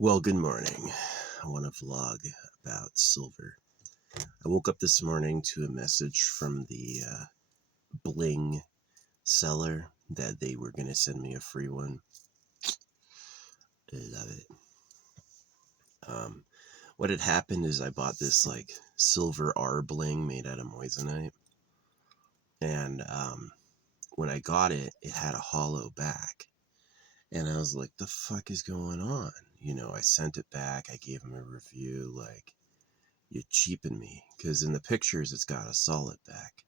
Well, good morning. I want to vlog about silver. I woke up this morning to a message from the Bling seller that they were going to send me a free one. Love it. What had happened is I bought this like silver R bling made out of moissanite, and when I got it, it had a hollow back, and I was like, "The fuck is going on?" I sent it back. I gave him a review, like, "You cheapened me," because in the pictures it's got a solid back.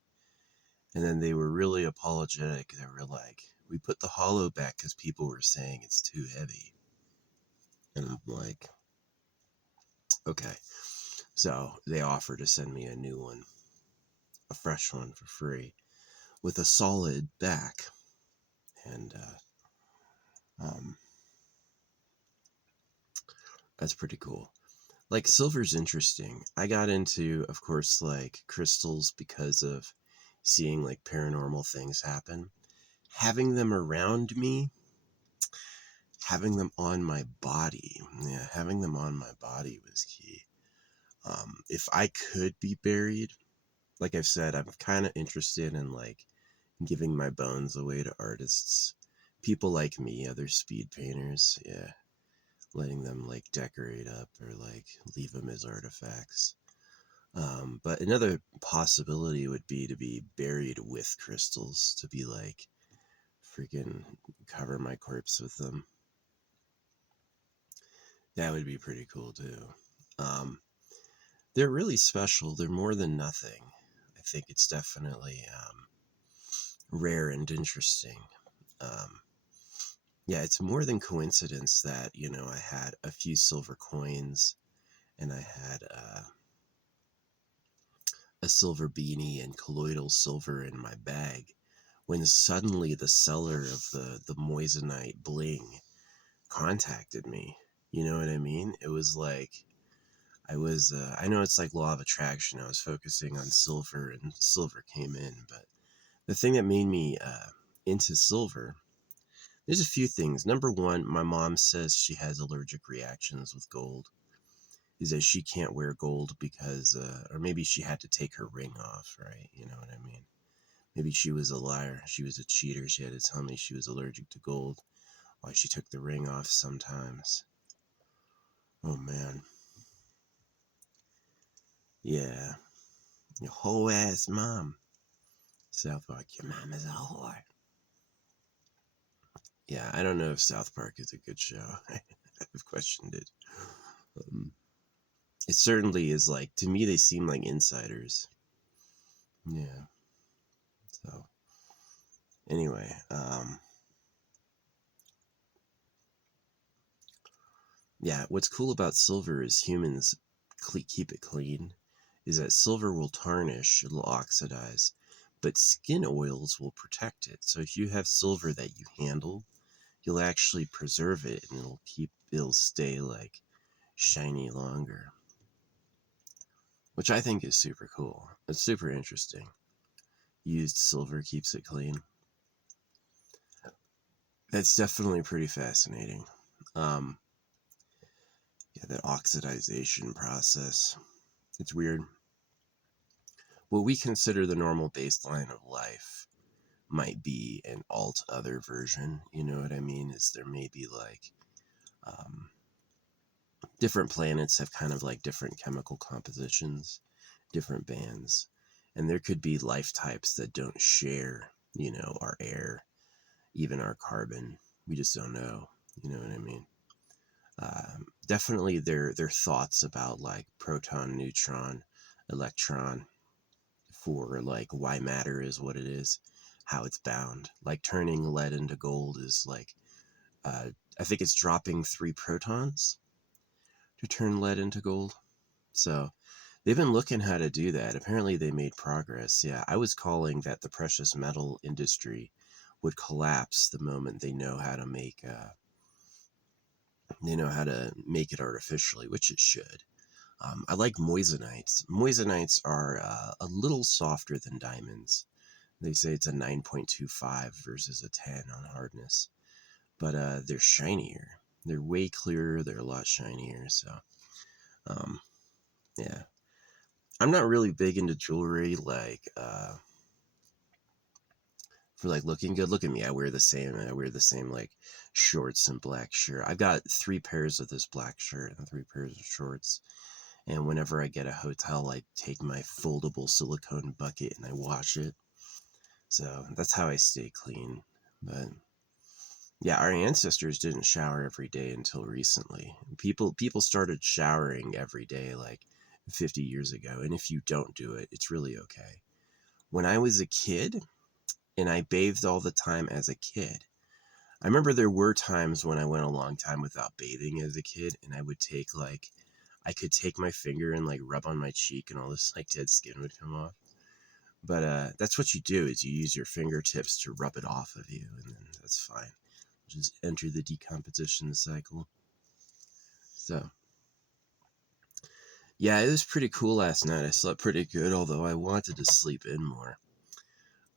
And then they were really apologetic. They were like, "We put the hollow back because people were saying it's too heavy." And I'm like, okay. So they offered to send me a new one, a fresh one for free with a solid back. And um, that's pretty cool. Like, silver's interesting. I got into, of course, like crystals because of seeing like paranormal things happen. Having them around me, having them on my body. Yeah, having them on my body was key. If I could be buried, like I've said, I'm kind of interested in like giving my bones away to artists, people like me, other speed painters. Yeah, letting them like decorate up or like leave them as artifacts. But another possibility would be to be buried with crystals, to be like freaking cover my corpse with them. That would be pretty cool too. Um, they're really special. They're more than nothing. I think it's definitely rare and interesting. Um, yeah, it's more than coincidence that, I had a few silver coins and I had a silver beanie and colloidal silver in my bag when suddenly the seller of the moissanite bling contacted me. You know what I mean? It was like I know it's like law of attraction. I was focusing on silver and silver came in, but the thing that made me into silver, there's a few things. Number one, my mom says she has allergic reactions with gold. Is that she can't wear gold because, or maybe she had to take her ring off, right? You know what I mean? Maybe she was a liar. She was a cheater. She had to tell me she was allergic to gold while she took the ring off sometimes. Oh man. Yeah. Your whole ass mom. South Park, your mom is a whore. Yeah, I don't know if South Park is a good show. I've questioned it. Um, it certainly is like, to me, they seem like insiders. Yeah. So, anyway, yeah, what's cool about silver is humans keep it clean, is that silver will tarnish, it'll oxidize, but skin oils will protect it. So if you have silver that you handle, you'll actually preserve it and it'll stay like shiny longer, which I think is super cool. It's super interesting. Used silver keeps it clean. That's definitely pretty fascinating. Um, yeah, that oxidization process. It's weird. What we consider the normal baseline of life might be an alt other version. You know what I mean? Is there may be like um, different planets have kind of like different chemical compositions, different bands, and there could be life types that don't share, our air, even our carbon. We just don't know. You know what I mean? Definitely, their thoughts about like proton, neutron, electron, for like why matter is what it is, how it's bound. Like turning lead into gold is like, uh, I think it's dropping 3 protons to turn lead into gold. So they've been looking how to do that. Apparently, they made progress. Yeah, I was calling that the precious metal industry would collapse the moment they know how to make it artificially, which it should. I like moissanites. Moissanites are a little softer than diamonds. They say it's a 9.25 versus a 10 on hardness, but they're shinier. They're way clearer. They're a lot shinier. So, um, yeah. I'm not really big into jewelry, like, for like looking good. Look at me. I wear the same. I wear the same like shorts and black shirt. I've got 3 pairs of this black shirt and 3 pairs of shorts. And whenever I get a hotel, I take my foldable silicone bucket and I wash it. So that's how I stay clean. But yeah, our ancestors didn't shower every day until recently. People started showering every day like 50 years ago. And if you don't do it, it's really okay. When I was a kid, and I bathed all the time as a kid. I remember there were times when I went a long time without bathing as a kid, and I would take like, I could take my finger and like rub on my cheek, and all this like dead skin would come off. But that's what you do, is you use your fingertips to rub it off of you, and then that's fine. Just enter the decomposition cycle. So yeah, it was pretty cool last night. I slept pretty good, although I wanted to sleep in more.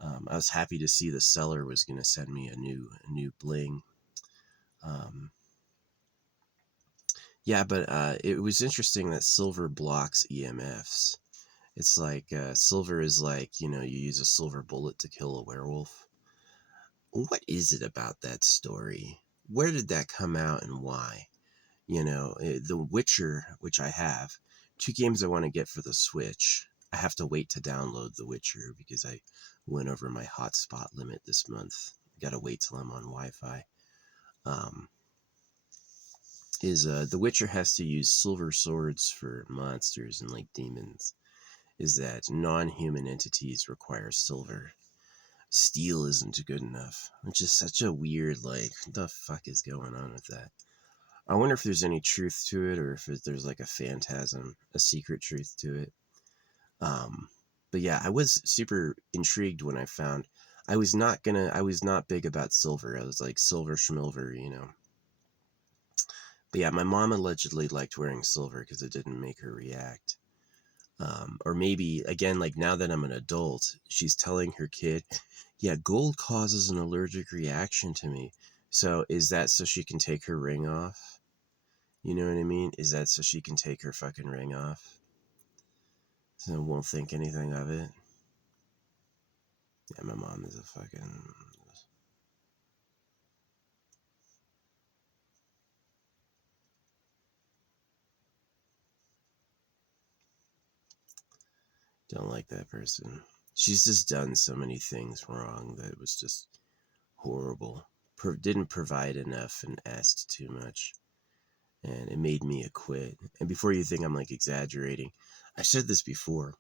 I was happy to see the seller was going to send me a new bling. Um, yeah, but it was interesting that silver blocks EMFs. It's like silver is like, you use a silver bullet to kill a werewolf. What is it about that story? Where did that come out and why? The Witcher, which I have, 2 games I want to get for the Switch. I have to wait to download The Witcher because I went over my hotspot limit this month. Gotta wait till I'm on Wi-Fi. The Witcher has to use silver swords for monsters and like demons. Is that non-human entities require silver? Steel isn't good enough, which is such a weird, like, what the fuck is going on with that? I wonder if there's any truth to it, or if there's like a phantasm, a secret truth to it. Um, but yeah, I was super intrigued when I found. I was not big about silver. I was like silver schmilver. But yeah, my mom allegedly liked wearing silver because it didn't make her react. Or maybe, again, like now that I'm an adult, she's telling her kid, yeah, gold causes an allergic reaction to me. So is that so she can take her ring off? You know what I mean? Is that so she can take her fucking ring off? So won't think anything of it? Yeah, my mom is a fucking... Don't like that person. She's just done so many things wrong that it was just horrible. Didn't provide enough and asked too much. And it made me a quit. And before you think I'm like exaggerating, I said this before.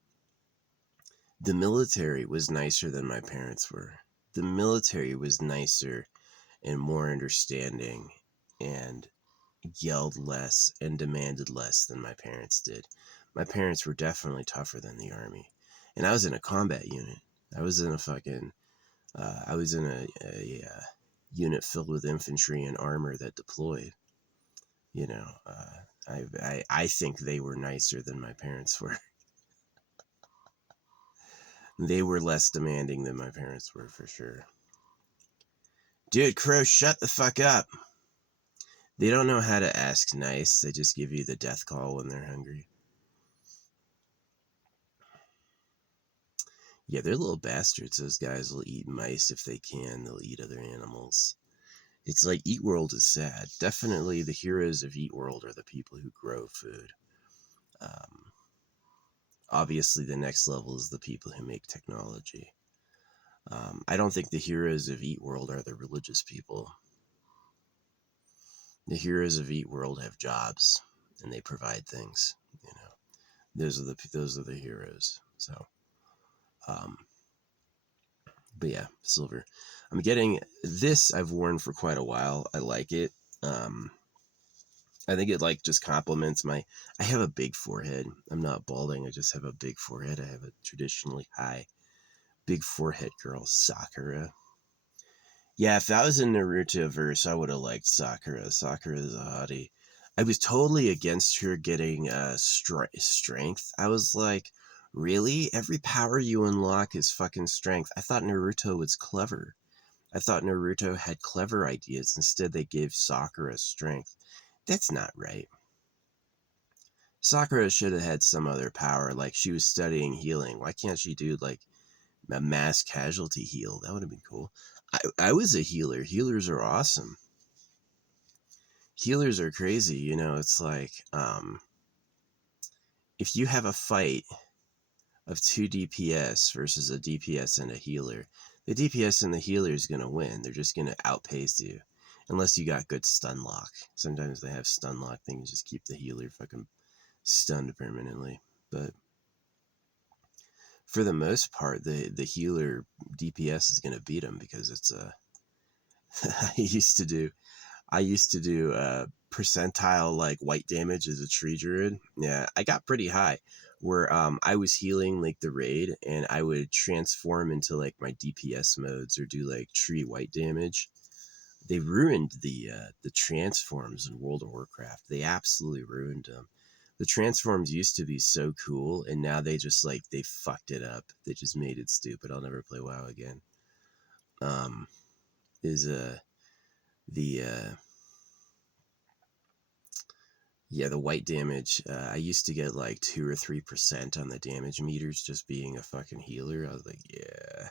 The military was nicer than my parents were. The military was nicer and more understanding and yelled less and demanded less than my parents did. My parents were definitely tougher than the army. And I was in a combat unit. I was in a fucking, I was in a unit filled with infantry and armor that deployed. I think they were nicer than my parents were. They were less demanding than my parents were, for sure. Dude, Crow, shut the fuck up. They don't know how to ask nice. They just give you the death call when they're hungry. Yeah, they're little bastards. Those guys will eat mice if they can. They'll eat other animals. It's like Eat World is sad. Definitely the heroes of Eat World are the people who grow food. Obviously, the next level is the people who make technology. I don't think the heroes of Eat World are the religious people. The heroes of Eat World have jobs and they provide things. Those are the heroes. So, but yeah, silver. I'm getting this. I've worn for quite a while. I like it. I think it like just complements my. I have a big forehead. I'm not balding. I just have a big forehead. I have a traditionally high, big forehead girl, Sakura. Yeah, if that was in Naruto verse, I would have liked Sakura. Sakura is a hottie. I was totally against her getting strength. I was like, really? Every power you unlock is fucking strength. I thought Naruto was clever. I thought Naruto had clever ideas. Instead, they gave Sakura strength. That's not right. Sakura should have had some other power, like she was studying healing. Why can't she do like a mass casualty heal? That would have been cool. I was a healer. Healers are awesome. Healers are crazy. You know, it's like if you have a fight of 2 DPS versus a DPS and a healer, the DPS and the healer is going to win. They're just going to outpace you. Unless you got good stun lock. Sometimes they have stun lock. They can just keep the healer fucking stunned permanently. But for the most part, the healer DPS is going to beat them because it's a... I used to do percentile like white damage as a tree druid. Yeah, I got pretty high where I was healing like the raid and I would transform into like my DPS modes or do like tree white damage. They ruined the transforms in World of Warcraft. They absolutely ruined them. The transforms used to be so cool, and now they just like they fucked it up. They just made it stupid. I'll never play WoW again. Is the yeah, the white damage. I used to get like 2 or 3% on the damage meters just being a fucking healer. I was like, yeah.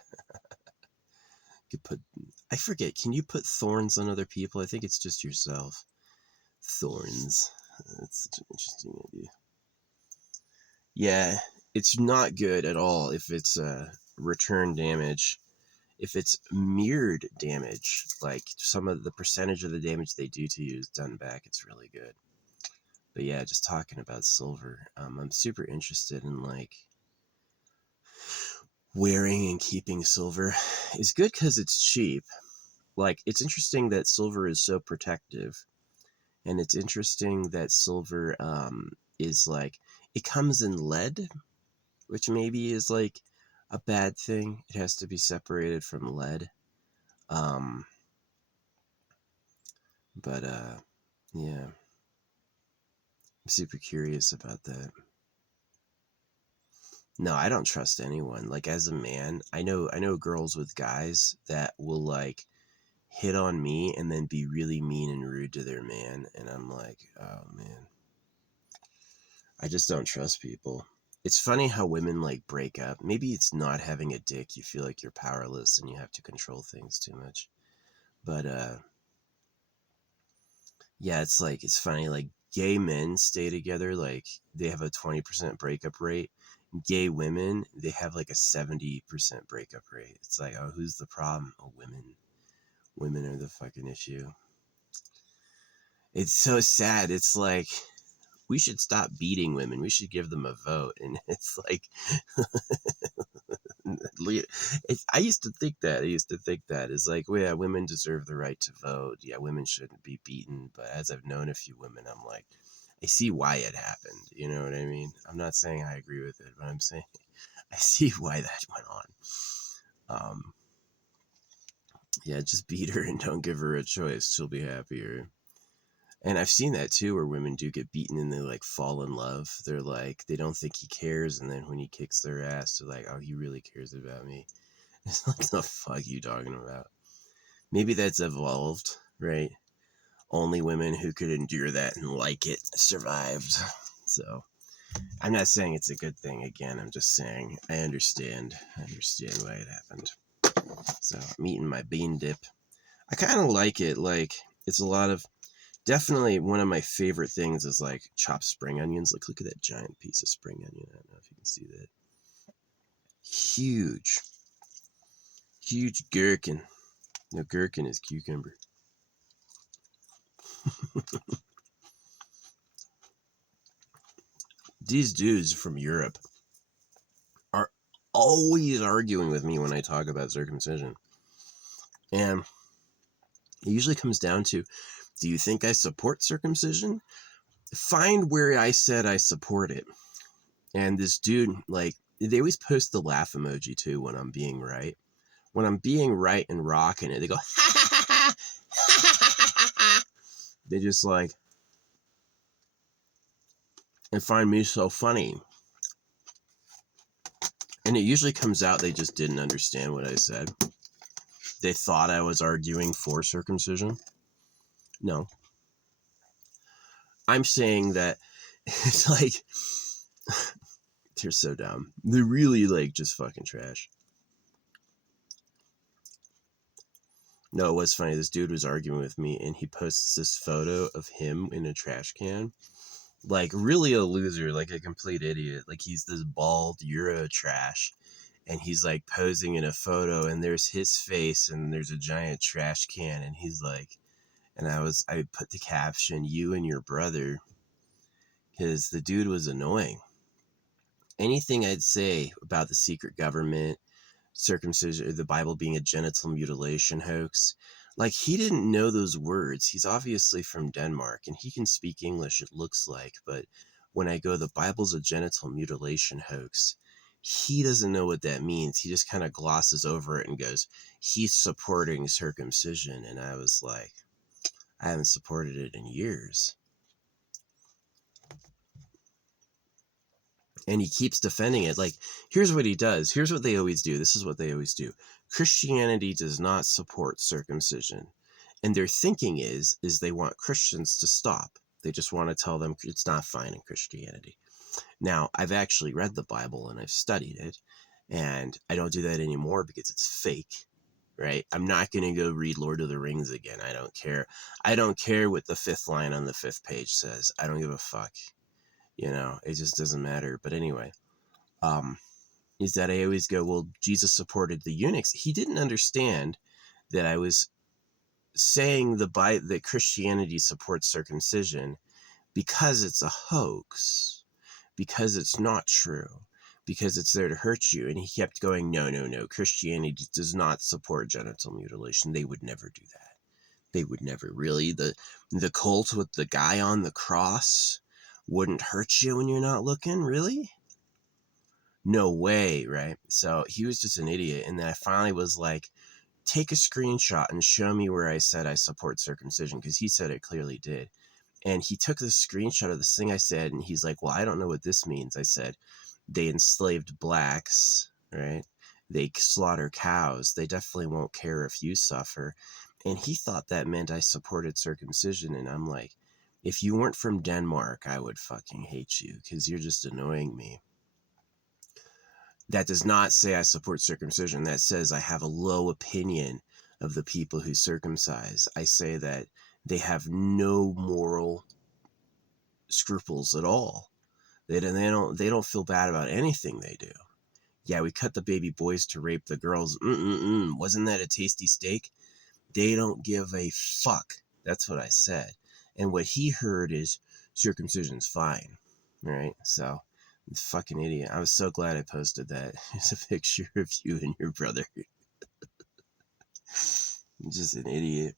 Could put, I forget, can you put thorns on other people? I think it's just yourself. Thorns. That's such an interesting idea. Yeah, it's not good at all if it's return damage. If it's mirrored damage, like some of the percentage of the damage they do to you is done back, it's really good. But yeah, just talking about silver, I'm super interested in like wearing and keeping silver. It's good because it's cheap. Like, it's interesting that silver is so protective, and it's interesting that silver is like, it comes in lead, which maybe is like a bad thing. It has to be separated from lead. But yeah, I'm super curious about that. No, I don't trust anyone. Like, as a man, I know girls with guys that will like hit on me and then be really mean and rude to their man, and I'm like, oh man, I just don't trust people. It's funny how women like break up. Maybe it's not having a dick. You feel like you're powerless and you have to control things too much. But yeah, it's like, it's funny, like gay men stay together, like they have a 20% breakup rate. Gay women, they have like a 70% breakup rate. It's like, oh, who's the problem? Oh, women. Women are the fucking issue. It's so sad. It's like, we should stop beating women. We should give them a vote. And it's like, I used to think that. It's like, well, yeah, women deserve the right to vote. Yeah, women shouldn't be beaten. But as I've known a few women, I'm like, I see why it happened. You know what I mean? I'm not saying I agree with it, but I'm saying I see why that went on. Yeah, just beat her and don't give her a choice. She'll be happier. And I've seen that too, where women do get beaten and they like fall in love. They're like, they don't think he cares. And then when he kicks their ass, they're like, oh, he really cares about me. It's like, the fuck are you talking about? Maybe that's evolved, right? Only women who could endure that and like it survived. So I'm not saying it's a good thing. Again, I'm just saying I understand. I understand why it happened. So I'm eating my bean dip. I kind of like it. Like, it's a lot of, definitely one of my favorite things is like chopped spring onions. Like, look at that giant piece of spring onion. I don't know if you can see that. Huge. Huge gherkin. No, gherkin is cucumber. These dudes from Europe are always arguing with me when I talk about circumcision. And it usually comes down to, do you think I support circumcision? Find where I said I support it. And this dude, like, they always post the laugh emoji too when I'm being right. When I'm being right and rocking it, they go, ha ha ha ha, ha ha ha ha. They just like, and find me so funny. And it usually comes out they just didn't understand what I said. They thought I was arguing for circumcision. No, I'm saying that it's like they're so dumb. They're really like just fucking trash. No, it was funny. This dude was arguing with me, and he posts this photo of him in a trash can. Like, really a loser, like a complete idiot. Like, he's this bald Euro trash, and he's like posing in a photo, and there's his face, and there's a giant trash can, and he's like, and I put the caption, "You and your brother," because the dude was annoying. Anything I'd say about the secret government, circumcision, the Bible being a genital mutilation hoax, like, he didn't know those words. He's obviously from Denmark and he can speak English, it looks like, but when I go, the Bible's a genital mutilation hoax, he doesn't know what that means. He just kind of glosses over it and goes, he's supporting circumcision. And I was like, I haven't supported it in years. And he keeps defending it. Like, here's what he does. Here's what they always do. This is what they always do. Christianity does not support circumcision. And their thinking is they want Christians to stop. They just want to tell them it's not fine in Christianity. Now, I've actually read the Bible and I've studied it. And I don't do that anymore because it's fake, right? I'm not going to go read Lord of the Rings again. I don't care. I don't care what the 5th line on the 5th page says. I don't give a fuck. You know, it just doesn't matter. But anyway, is that I always go, well, Jesus supported the eunuchs. He didn't understand that I was saying that Christianity supports circumcision because it's a hoax, because it's not true, because it's there to hurt you. And he kept going, no, Christianity does not support genital mutilation. They would never do that. They would never. Really? The cult with the guy on the cross wouldn't hurt you when you're not looking? Really? No way, right? So he was just an idiot. And then I finally was like, take a screenshot and show me where I said I support circumcision, because he said it clearly did. And he took the screenshot of this thing I said, and he's like, well, I don't know what this means. I said, they enslaved blacks, right? They slaughter cows. They definitely won't care if you suffer. And he thought that meant I supported circumcision. And I'm like, if you weren't from Denmark, I would fucking hate you because you're just annoying me. That does not say I support circumcision. That says I have a low opinion of the people who circumcise. I say that they have no moral scruples at all. They don't feel bad about anything they do. Yeah, we cut the baby boys to rape the girls. Wasn't that a tasty steak? They don't give a fuck. That's what I said. And what he heard is circumcision's fine. Right? So, fucking idiot. I was so glad I posted that. It's a picture of you and your brother. Just an idiot.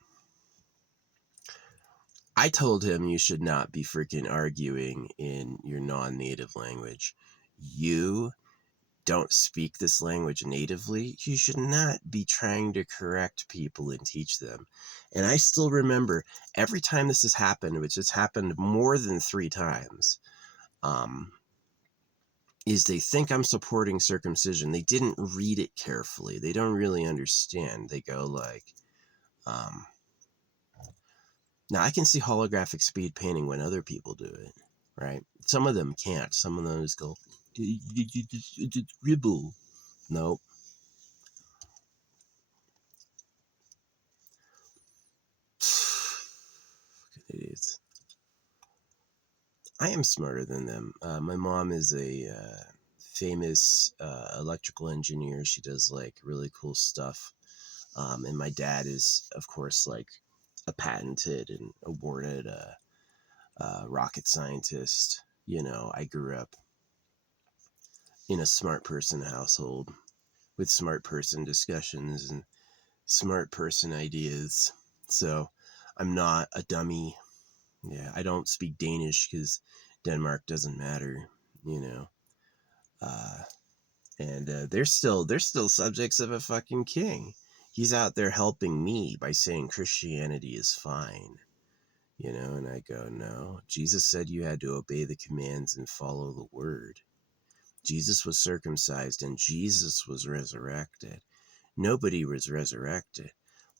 I told him you should not be freaking arguing in your non-native language. You don't speak this language natively. You should not be trying to correct people and teach them. And I still remember every time this has happened, which has happened more than 3 times, is they think I'm supporting circumcision. They didn't read it carefully. They don't really understand. They go like, now I can see holographic speed painting when other people do it, right? Some of them can't. Some of them just go, it's dribble. Nope. Idiots. I am smarter than them. My mom is a famous electrical engineer. She does like really cool stuff. And my dad is, of course, like a patented and awarded rocket scientist. You know, I grew up in a smart person household with smart person discussions and smart person ideas. So I'm not a dummy. Yeah, I don't speak Danish because Denmark doesn't matter, you know. And they're still subjects of a fucking king. He's out there helping me by saying Christianity is fine, you know. And I go, no, Jesus said you had to obey the commands and follow the word. Jesus was circumcised and Jesus was resurrected. Nobody was resurrected.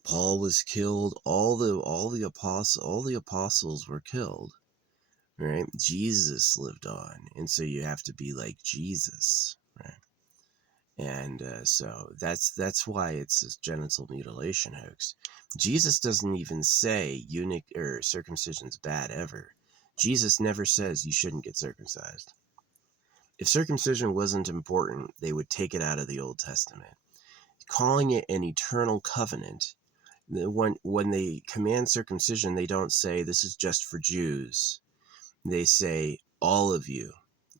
Paul was killed. All the apostles were killed. Right? Jesus lived on, and so you have to be like Jesus, right? And so that's why it's a genital mutilation hoax. Jesus doesn't even say eunuch or circumcision's bad ever. Jesus never says you shouldn't get circumcised. If circumcision wasn't important, they would take it out of the Old Testament. Calling it an eternal covenant, when they command circumcision, they don't say this is just for Jews. They say all of you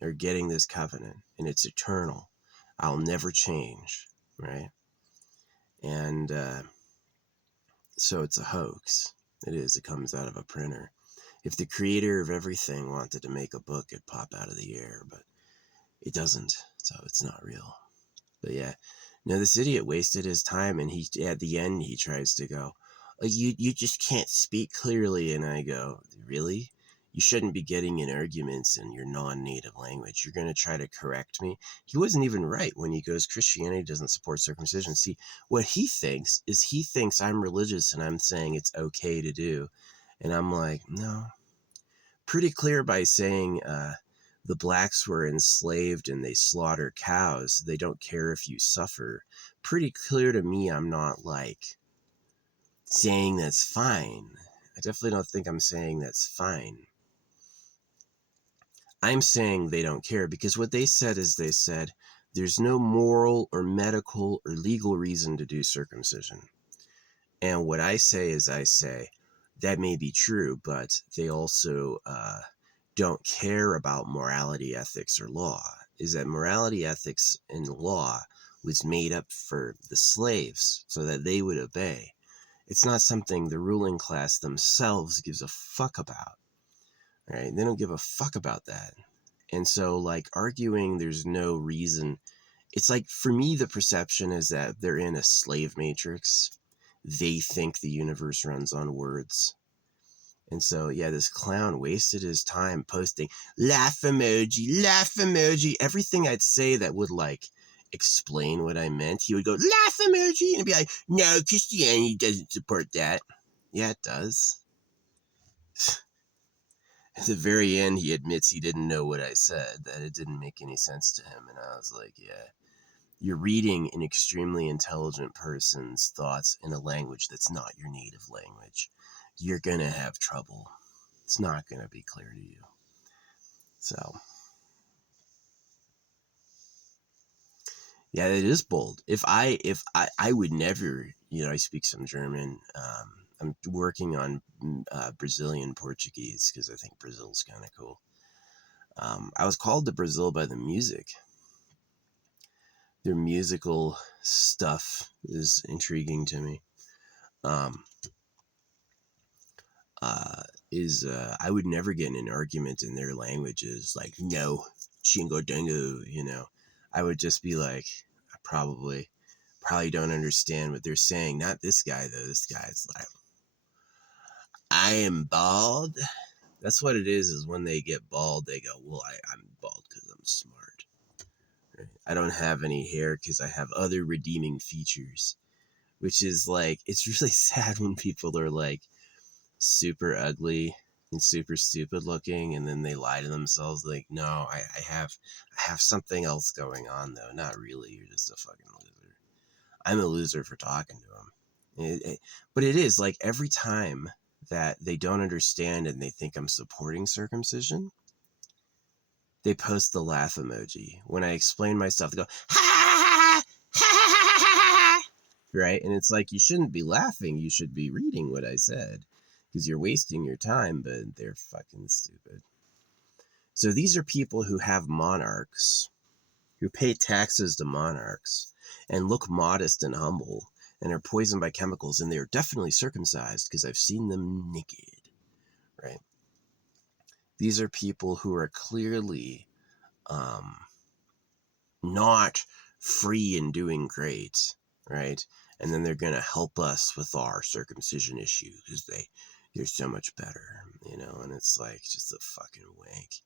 are getting this covenant, and it's eternal. I'll never change, right? And so it's a hoax. It is. It comes out of a printer. If the creator of everything wanted to make a book, it'd pop out of the air, but it doesn't, so it's not real. But yeah, no, this idiot wasted his time, and he at the end he tries to go, oh, you just can't speak clearly, and I go, really? You shouldn't be getting in arguments in your non-native language. You're going to try to correct me. He wasn't even right when he goes, Christianity doesn't support circumcision. See, what he thinks is he thinks I'm religious and I'm saying it's okay to do. And I'm like, no. Pretty clear by saying the blacks were enslaved and they slaughter cows. They don't care if you suffer. Pretty clear to me I'm not like saying that's fine. I definitely don't think I'm saying that's fine. I'm saying they don't care because what they said is they said there's no moral or medical or legal reason to do circumcision. And what I say is I say that may be true, but they also don't care about morality, ethics, or law. Is that morality, ethics, and law was made up for the slaves so that they would obey. It's not something the ruling class themselves gives a fuck about. Right? They don't give a fuck about that. And so, like, arguing there's no reason, it's like, for me, the perception is that they're in a slave matrix. They think the universe runs on words. And so, yeah, this clown wasted his time posting laugh emoji, everything I'd say that would, like, explain what I meant. He would go, laugh emoji, and be like, no, Christianity doesn't support that. Yeah, it does. At the very end, he admits he didn't know what I said, that it didn't make any sense to him. And I was like, yeah, you're reading an extremely intelligent person's thoughts in a language that's not your native language. You're going to have trouble. It's not going to be clear to you. So, yeah, it is bold. If I would never, I speak some German. I'm working on Brazilian Portuguese because I think Brazil's kind of cool. I was called to Brazil by the music. Their musical stuff is intriguing to me. I would never get in an argument in their languages, like, no, chingo dango, I would just be like, I probably don't understand what they're saying. Not this guy, though. This guy's like, I am bald. That's what it is when they get bald, they go, well, I'm bald because I'm smart. Right? I don't have any hair because I have other redeeming features, which is like, it's really sad when people are like super ugly and super stupid looking, and then they lie to themselves like, no, I have something else going on, though. Not really. You're just a fucking loser. I'm a loser for talking to them. But it is like every time that they don't understand and they think I'm supporting circumcision, they post the laugh emoji. When I explain myself, they go, ha ha ha ha ha ha ha, right? And it's like, you shouldn't be laughing. You should be reading what I said because you're wasting your time, but they're fucking stupid. So these are people who have monarchs, who pay taxes to monarchs and look modest and humble and are poisoned by chemicals, and they're definitely circumcised because I've seen them naked, right? These are people who are clearly not free and doing great, right? And then they're going to help us with our circumcision issue because they're so much better, and it's like just a fucking wank.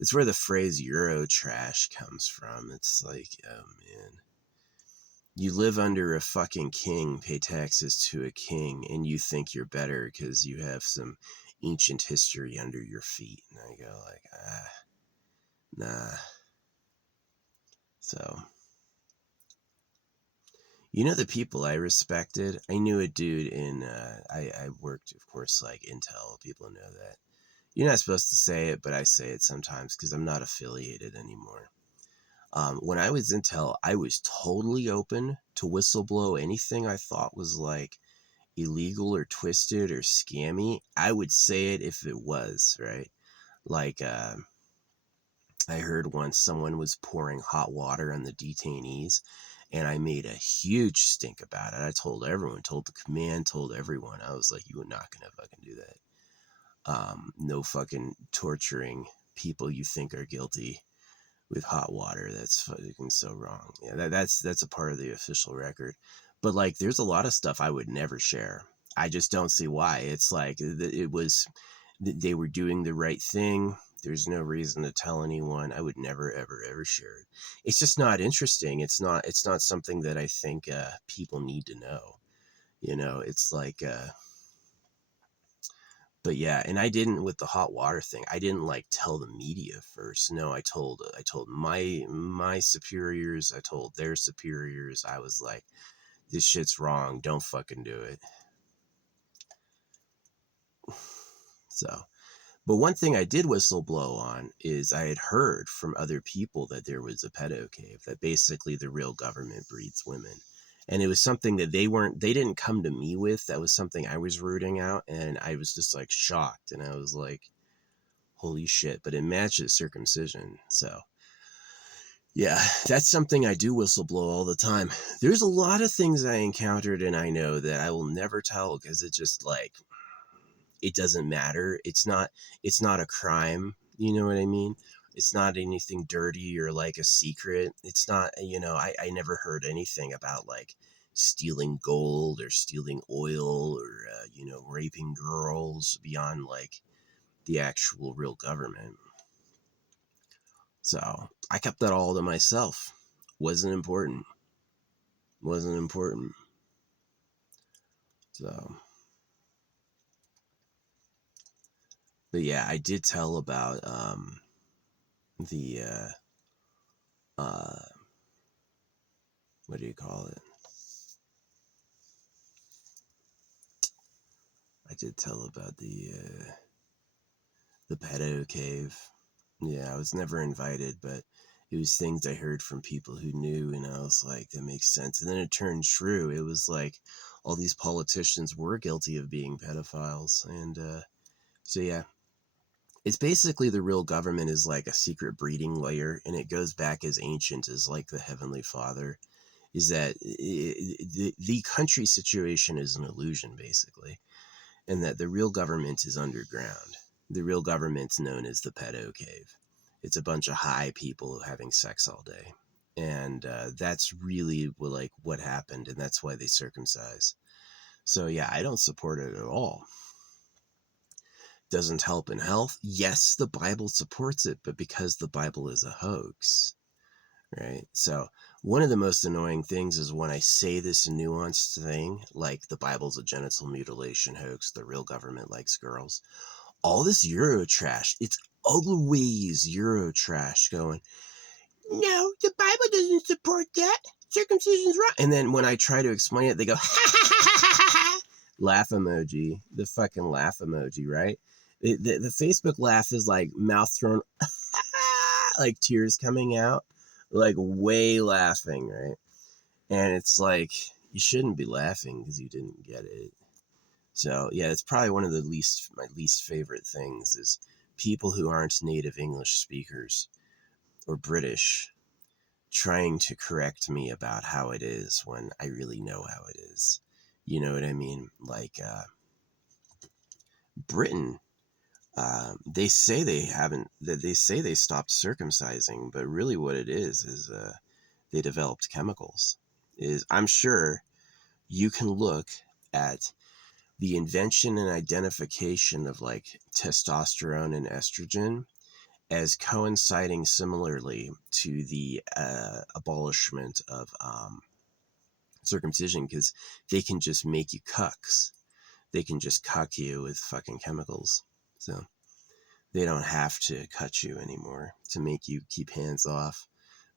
It's where the phrase Euro trash comes from. It's like, oh man. You live under a fucking king, pay taxes to a king, and you think you're better because you have some ancient history under your feet. And I go like, nah. So, the people I respected, I knew a dude I worked, of course, like Intel. People know that. You're not supposed to say it, but I say it sometimes because I'm not affiliated anymore. When I was Intel, I was totally open to whistleblow anything I thought was like illegal or twisted or scammy. I would say it if it was, right? Like, I heard once someone was pouring hot water on the detainees, and I made a huge stink about it. I told everyone, told the command, told everyone. I was like, you are not going to fucking do that. No fucking torturing people you think are guilty with hot water. That's fucking so wrong. Yeah, that's a part of the official record. But like, there's a lot of stuff I would never share. I just don't see why. It's like they were doing the right thing. There's no reason to tell anyone. I would never, ever, ever share it. It's just not interesting. It's not something that I think people need to know. It's like, but yeah, and I didn't with the hot water thing. I didn't like tell the media first. No, I told my superiors. I told their superiors. I was like, this shit's wrong. Don't fucking do it. So, but one thing I did whistleblow on is I had heard from other people that there was a pedo cave, that basically the real government breeds women. And it was something that they didn't come to me with. That was something I was rooting out. And I was just like shocked. And I was like, holy shit. But it matches circumcision. So yeah, that's something I do whistleblow all the time. There's a lot of things I encountered and I know that I will never tell because it just like, it doesn't matter. It's not a crime. You know what I mean? It's not anything dirty or like a secret. It's not, I never heard anything about like stealing gold or stealing oil or, raping girls beyond like the actual real government. So I kept that all to myself. Wasn't important. Wasn't important. So, but yeah, I did tell about the uh what do you call it? I did tell about the pedo cave. Yeah, I was never invited, but it was things I heard from people who knew, and I was like, that makes sense. And then it turned true. It was like all these politicians were guilty of being pedophiles, and so yeah, it's basically the real government is like a secret breeding layer, and it goes back as ancient as like the Heavenly Father. Is that the country situation is an illusion, basically, and that the real government is underground. The real government's known as the pedo cave. It's a bunch of high people having sex all day, and that's really what happened, and that's why they circumcise. So yeah, I don't support it at all. Doesn't help in health. Yes, the Bible supports it, but because the Bible is a hoax, right? So one of the most annoying things is when I say this nuanced thing, like the Bible's a genital mutilation hoax, the real government likes girls. All this Euro trash, it's always Euro trash going, no, the Bible doesn't support that. Circumcision's wrong. And then when I try to explain it, they go, ha ha ha ha ha ha. Laugh emoji, the fucking laugh emoji, right? The Facebook laugh is like mouth thrown, like tears coming out, like way laughing, right? And it's like, you shouldn't be laughing because you didn't get it. So yeah, it's probably one of my least favorite things is people who aren't native English speakers or British trying to correct me about how it is when I really know how it is. You know what I mean? Like Britain, they say they say they stopped circumcising, but really what it is they developed chemicals. I'm sure you can look at the invention and identification of like testosterone and estrogen as coinciding similarly to the abolishment of circumcision, because they can just make you cucks. They can just cuck you with fucking chemicals. So they don't have to cut you anymore to make you keep hands off.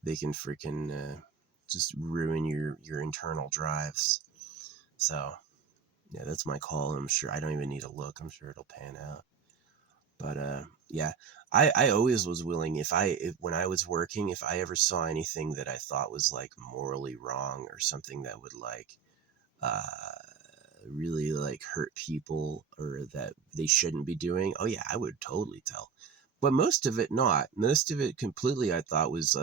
They can freaking just ruin your internal drives. So yeah, that's my call. I'm sure I don't even need to look. I'm sure it'll pan out. But yeah, I always was willing, if when I was working, if I ever saw anything that I thought was like morally wrong or something that would like uh really like hurt people or that they shouldn't be doing, oh yeah, I would totally tell. But most of it not. Most of it completely I thought was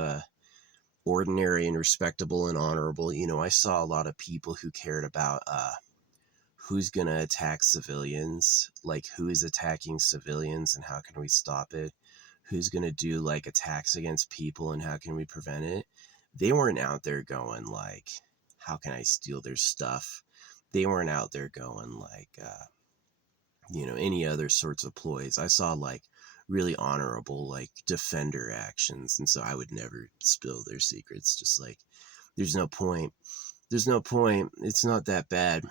ordinary and respectable and honorable. You know, I saw a lot of people who cared about who's going to attack civilians, like who is attacking civilians and how can we stop it? Who's going to do like attacks against people and how can we prevent it? They weren't out there going like, how can I steal their stuff? They weren't out there going like, you know, any other sorts of ploys. I saw like really honorable, like defender actions. And so I would never spill their secrets. Just like, there's no point. There's no point. It's not that bad.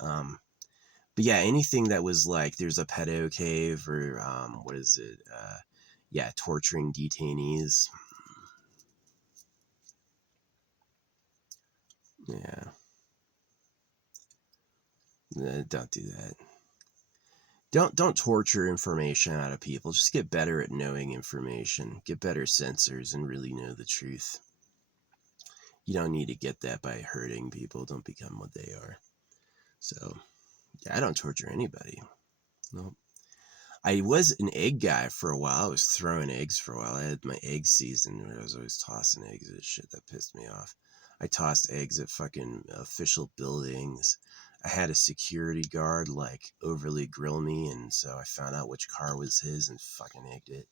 But yeah, anything that was like, there's a pedo cave or, what is it? Yeah, torturing detainees. Yeah. Don't do that. Don't torture information out of people. Just get better at knowing information. Get better sensors and really know the truth. You don't need to get that by hurting people. Don't become what they are. So, yeah, I don't torture anybody. No. I was an egg guy for a while. I was throwing eggs for a while. I had my egg season where I was always tossing eggs at shit that pissed me off. I tossed eggs at fucking official buildings. I had a security guard like overly grill me, and so I found out which car was his and fucking egged it.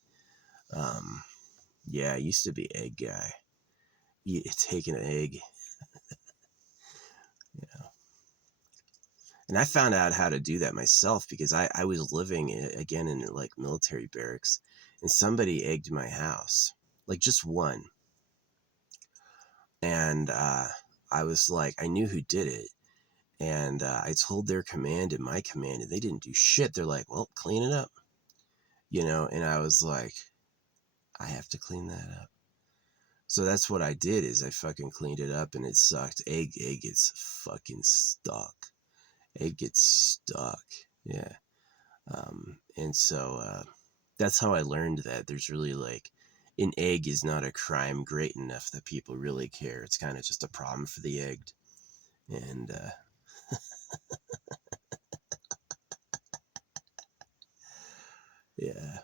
Yeah, I used to be egg guy. Take an egg. Yeah. And I found out how to do that myself because I was living again in like military barracks and somebody egged my house, like just one. And I was like, I knew who did it. And I told their command and my command and they didn't do shit. They're like, well, clean it up, you know? And I was like, I have to clean that up. So that's what I did is I fucking cleaned it up and it sucked. Egg gets fucking stuck. Egg gets stuck. Yeah. And so that's how I learned that there's really like an egg is not a crime great enough that people really care. It's kind of just a problem for the egged. And yeah.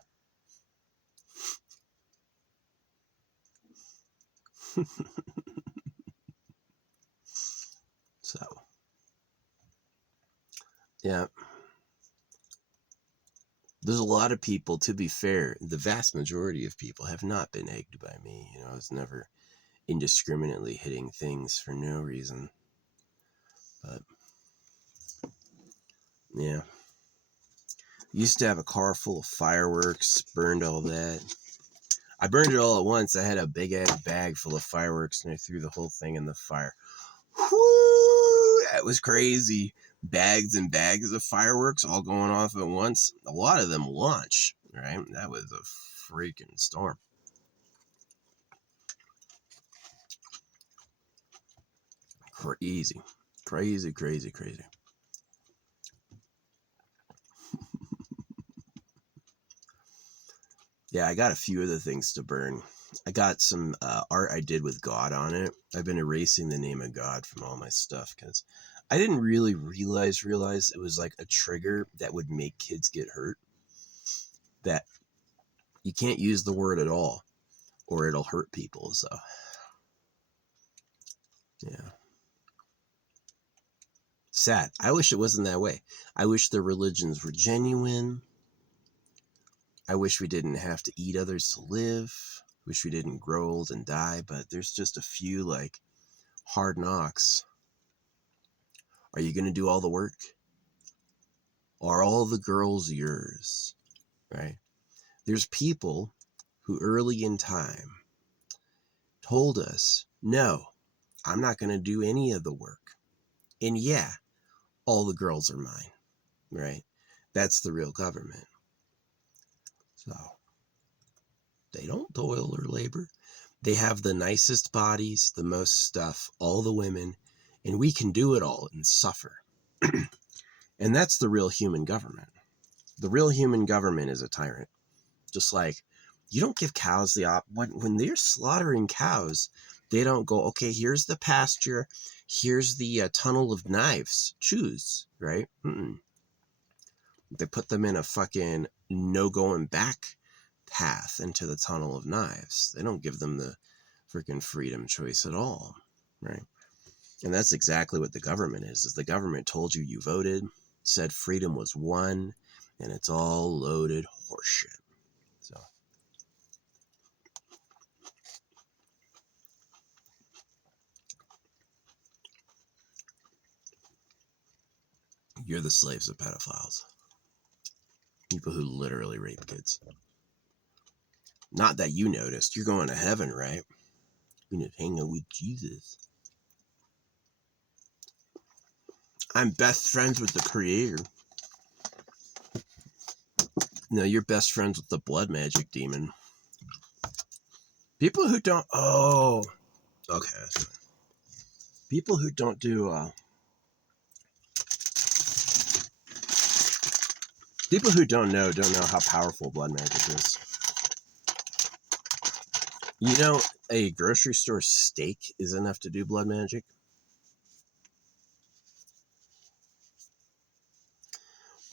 So yeah. There's a lot of people, to be fair, the vast majority of people have not been egged by me. You know, I was never indiscriminately hitting things for no reason. But yeah. Used to have a car full of fireworks, burned all that. I burned it all at once. I had a big ass bag full of fireworks and I threw the whole thing in the fire. Whoo! That was crazy. Bags and bags of fireworks all going off at once. A lot of them launch, right? That was a freaking storm. Crazy. Crazy, crazy, crazy. Yeah, I got a few other things to burn. I got some art I did with God on it. I've been erasing the name of God from all my stuff because I didn't really realize it was like a trigger that would make kids get hurt. That you can't use the word at all or it'll hurt people. So, yeah. Sad. I wish it wasn't that way. I wish the religions were genuine. I wish we didn't have to eat others to live. Wish we didn't grow old and die, but there's just a few like hard knocks. Are you going to do all the work? Are all the girls yours? Right? There's people who early in time told us, no, I'm not going to do any of the work. And yeah, all the girls are mine, right? That's the real government. So they don't toil or labor. They have the nicest bodies, the most stuff, all the women, and we can do it all and suffer. And that's the real human government. The real human government is a tyrant. Just like you don't give cows the when they're slaughtering cows, they don't go, okay, here's the pasture, here's the tunnel of knives, choose, right? They put them in a fucking no going back path into the tunnel of knives. They don't give them the freaking freedom choice at all, right? And that's exactly what the government is the government told you voted, said freedom was won, and it's all loaded horseshit. So you're the slaves of pedophiles. People who literally rape kids. Not that you noticed. You're going to heaven, right? You're going to hang out with Jesus. I'm best friends with the creator. No, you're best friends with the blood magic demon. People who don't... Oh, okay. People who don't do... People who don't know how powerful blood magic is. You know, a grocery store steak is enough to do blood magic.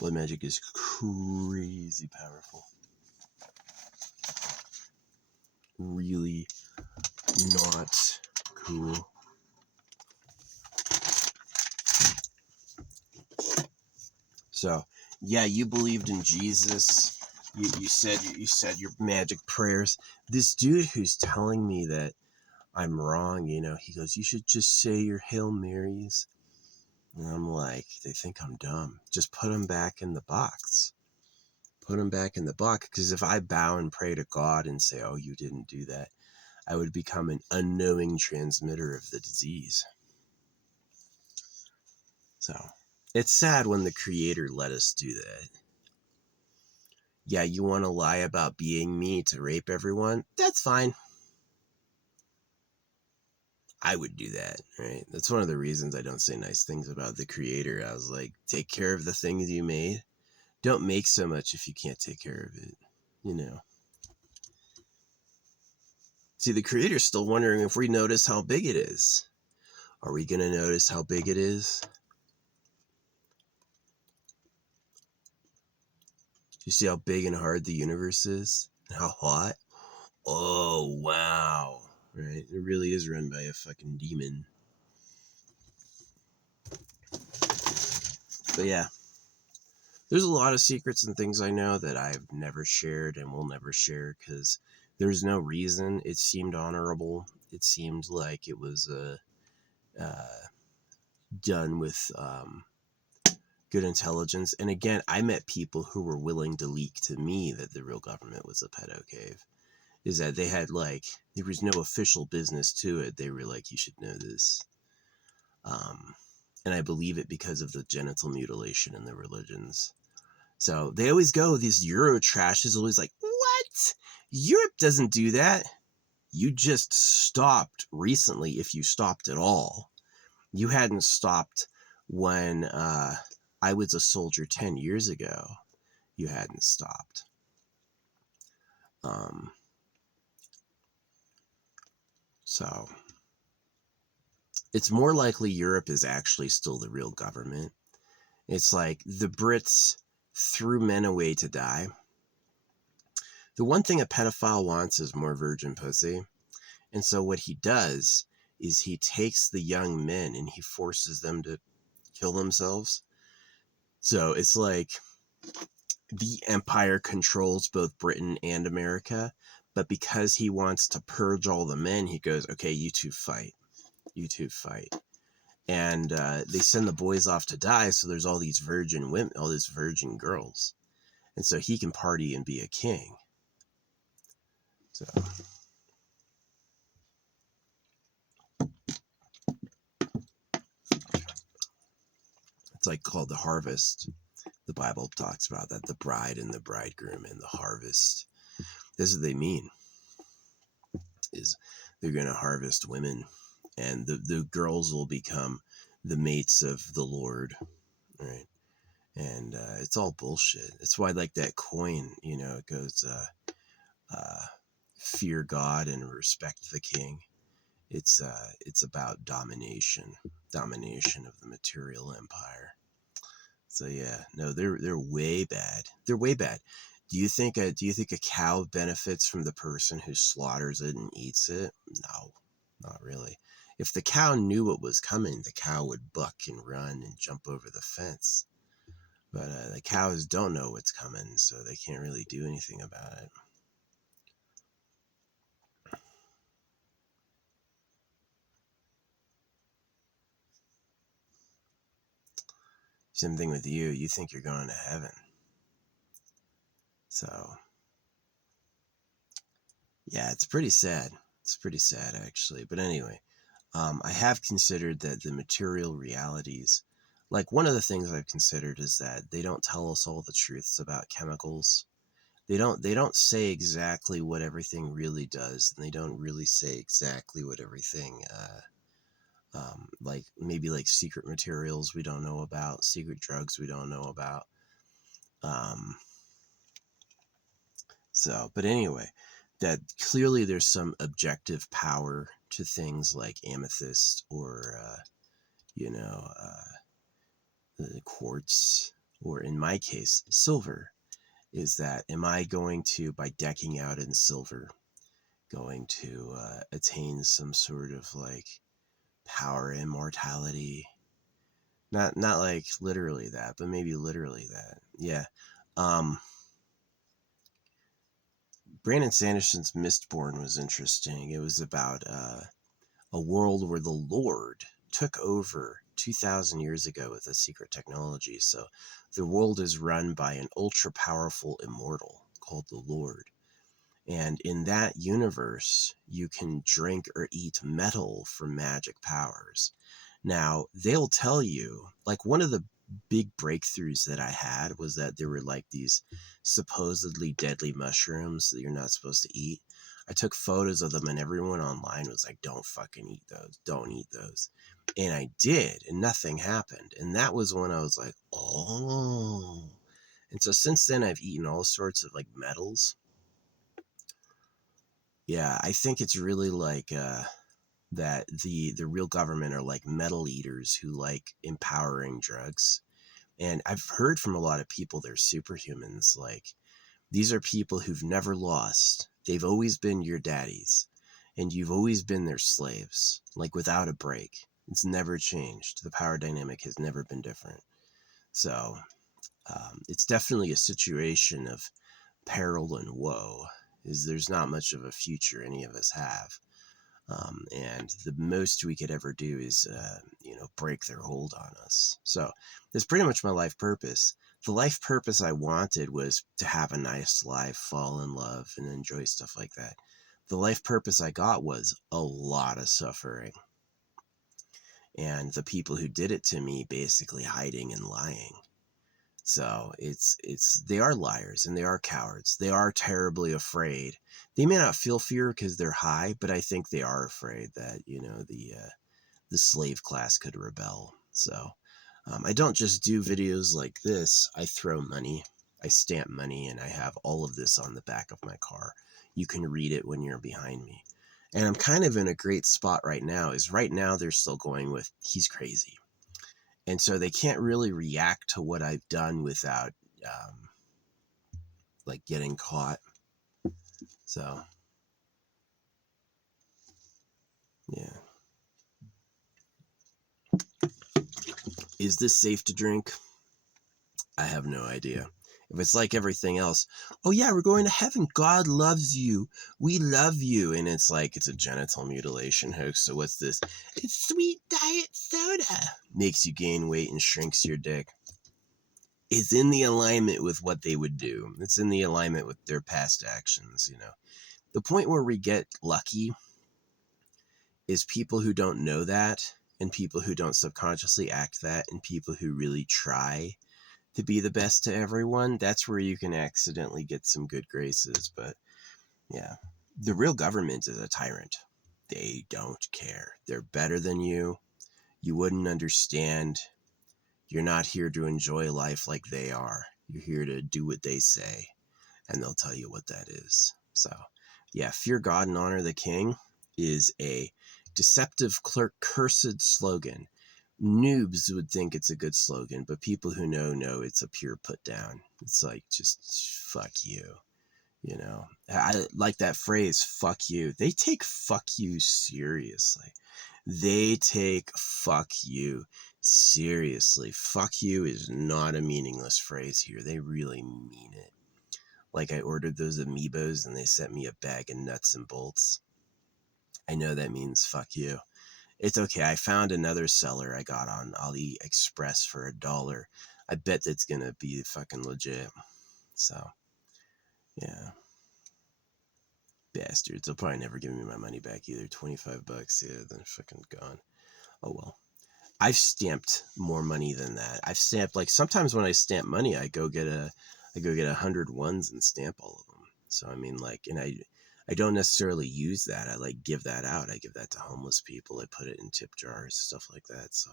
Blood magic is crazy powerful. Really not cool. So, yeah, you believed in Jesus. You said your magic prayers. This dude who's telling me that I'm wrong, he goes, you should just say your Hail Marys. And I'm like, they think I'm dumb. Just put them back in the box. Put them back in the box. Because if I bow and pray to God and say, oh, you didn't do that, I would become an unknowing transmitter of the disease. So it's sad when the creator let us do that. Yeah, you want to lie about being me to rape everyone? That's fine. I would do that, right? That's one of the reasons I don't say nice things about the creator. I was like, take care of the things you made. Don't make so much if you can't take care of it, See, the creator's still wondering if we notice how big it is. Are we going to notice how big it is? Do you see how big and hard the universe is? And how hot? Oh, wow. Right? It really is run by a fucking demon. But yeah. There's a lot of secrets and things I know that I've never shared and will never share because there's no reason. It seemed honorable. It seemed like it was done with good intelligence. And again, I met people who were willing to leak to me that the real government was a pedo cave. Is that they had there was no official business to it. They were like, you should know this. And I believe it because of the genital mutilation in the religions. So they always go, this Euro trash is always like, what? Europe doesn't do that. You just stopped recently, if you stopped at all. You hadn't stopped when I was a soldier 10 years ago. You hadn't stopped. So it's more likely Europe is actually still the real government. It's like the Brits threw men away to die. The one thing a pedophile wants is more virgin pussy. And so what he does is he takes the young men and he forces them to kill themselves. So it's like the empire controls both Britain and America. But because he wants to purge all the men, he goes, okay, you two fight. You two fight. And they send the boys off to die. So there's all these virgin women, all these virgin girls. And so he can party and be a king. So like called the harvest. The Bible talks about that, the bride and the bridegroom and the harvest. That's what they mean, is they're going to harvest women, and the girls will become the mates of the Lord, right? And it's all bullshit. It's why, like, that coin, you know, it goes, fear God and respect the king. It's about domination of the material empire. So yeah, no, they're way bad. They're way bad. Do you think a cow benefits from the person who slaughters it and eats it? No, not really. If the cow knew what was coming, the cow would buck and run and jump over the fence. But the cows don't know what's coming, so they can't really do anything about it. Same thing with you. You think you're going to heaven. So, yeah, it's pretty sad. It's pretty sad, actually. But anyway, I have considered that the material realities, like one of the things I've considered is that they don't tell us all the truths about chemicals. They don't say exactly what everything really does, and they don't really say exactly what everything, like maybe like secret materials we don't know about, secret drugs we don't know about. Um, So, but anyway, that clearly there's some objective power to things like amethyst or, you know, the quartz, or in my case, silver. Is that, am I going to, by decking out in silver, going to attain some sort of like power, immortality? Not like literally that, but maybe literally that. Yeah. Um, Brandon Sanderson's Mistborn was interesting. It was about a world where the Lord took over 2,000 years ago with a secret technology. So the world is run by an ultra powerful immortal called the Lord. And in that universe, you can drink or eat metal for magic powers. Now, they'll tell you, like, one of the big breakthroughs that I had was that there were like these supposedly deadly mushrooms that you're not supposed to eat. I took photos of them, and everyone online was like, don't fucking eat those. Don't eat those. And I did, and nothing happened. And that was when I was like, oh. And so since then, I've eaten all sorts of like metals. Yeah, I think it's really like that the real government are like metal eaters who like empowering drugs. And I've heard from a lot of people they're superhumans. Like, these are people who've never lost. They've always been your daddies, and you've always been their slaves, like without a break. It's never changed. The power dynamic has never been different. So it's definitely a situation of peril and woe. Is there's not much of a future any of us have. And the most we could ever do is, break their hold on us. So that's pretty much my life purpose. The life purpose I wanted was to have a nice life, fall in love, and enjoy stuff like that. The life purpose I got was a lot of suffering. And the people who did it to me basically hiding and lying. So they are liars and they are cowards. They are terribly afraid. They may not feel fear because they're high, but I think they are afraid that, the slave class could rebel. So I don't just do videos like this. I throw money, I stamp money, and I have all of this on the back of my car. You can read it when you're behind me. And I'm kind of in a great spot right now, is right now they're still going with, he's crazy. And so they can't really react to what I've done without, like, getting caught. So, yeah. Is this safe to drink? I have no idea. If it's like everything else, oh yeah, we're going to heaven. God loves you. We love you. And it's like, it's a genital mutilation hoax. So what's this? It's sweet diet soda. Makes you gain weight and shrinks your dick. It's in the alignment with what they would do. It's in the alignment with their past actions, The point where we get lucky is people who don't know that and people who don't subconsciously act that, and people who really try to be the best to everyone, that's where you can accidentally get some good graces. But yeah, the real government is a tyrant. They don't care. They're better than you. You wouldn't understand. You're not here to enjoy life like they are. You're here to do what they say, and they'll tell you what that is. So, yeah, fear God and honor the king is a deceptive, cursed slogan. Noobs would think it's a good slogan, but people who know it's a pure put down. It's like, just fuck you. You know, I like that phrase, fuck you. They take fuck you seriously. They take fuck you seriously. Fuck you is not a meaningless phrase here. They really mean it. Like, I ordered those amiibos and they sent me a bag of nuts and bolts. I know that means fuck you. It's okay. I found another seller I got on AliExpress for $1. I bet that's gonna be fucking legit. So, yeah. Bastards. They'll probably never give me my money back either. $25. Yeah, then fucking gone. Oh well. I've stamped more money than that. I've stamped, like, sometimes when I stamp money, I go get 100 ones and stamp all of them. So I mean, like, and I don't necessarily use that. I like give that out. I give that to homeless people. I put it in tip jars, stuff like that. So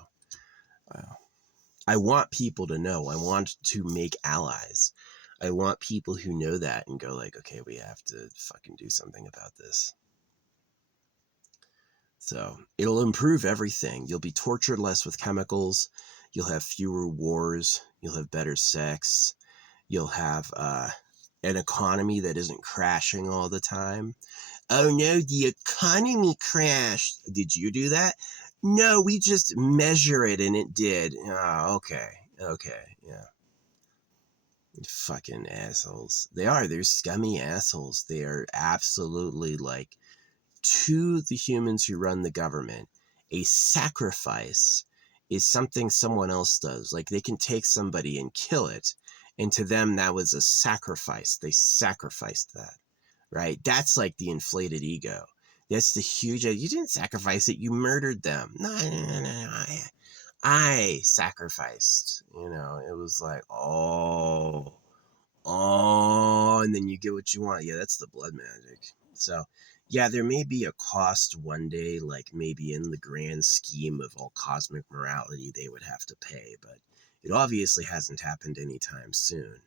I want people to know. I want to make allies. I want people who know that and go like, okay, we have to fucking do something about this. So it'll improve everything. You'll be tortured less with chemicals. You'll have fewer wars. You'll have better sex. You'll have an economy that isn't crashing all the time. Oh no, the economy crashed. Did you do that? No, we just measure it and it did. Oh, okay. Okay, yeah. Fucking assholes. They're scummy assholes. They are absolutely like, to the humans who run the government, a sacrifice is something someone else does. Like, they can take somebody and kill it, and to them that was a sacrifice. They sacrificed that, right? That's like the inflated ego. That's the huge, you didn't sacrifice it, you murdered them. No, I sacrificed. You know, it was like, oh, and then you get what you want. Yeah, that's the blood magic. So, yeah, there may be a cost one day, like maybe in the grand scheme of all cosmic morality, they would have to pay, but it obviously hasn't happened anytime soon.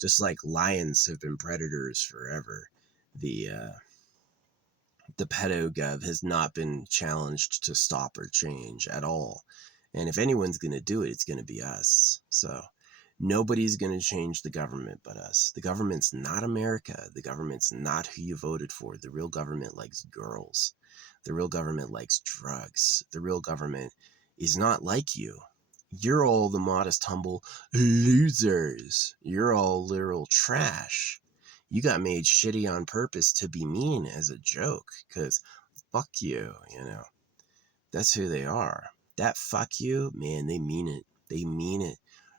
Just like lions have been predators forever, the pedogov has not been challenged to stop or change at all. And if anyone's going to do it, it's going to be us. So nobody's going to change the government but us. The government's not America. The government's not who you voted for. The real government likes girls. The real government likes drugs. The real government is not like you. You're all the modest, humble losers. You're all literal trash. You got made shitty on purpose to be mean as a joke, because fuck you, you know. That's who they are. That fuck you, man, they mean it. They mean it.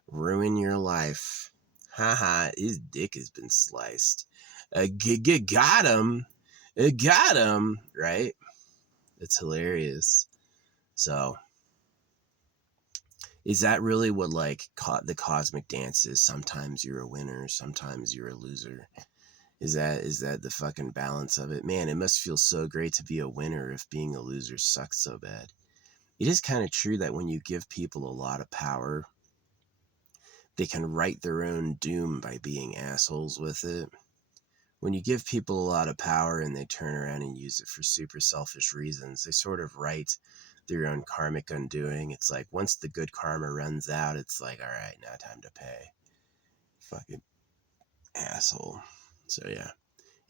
Ruin your life. Haha, his dick has been sliced. Got him. Got him, right? It's hilarious. So, is that really what, like, the cosmic dance is? Sometimes you're a winner, sometimes you're a loser. Is that the fucking balance of it? Man, it must feel so great to be a winner if being a loser sucks so bad. It is kind of true that when you give people a lot of power, they can write their own doom by being assholes with it. When you give people a lot of power and they turn around and use it for super selfish reasons, they sort of write their own karmic undoing. It's like, once the good karma runs out, it's like, all right, now time to pay. Fucking asshole. So yeah.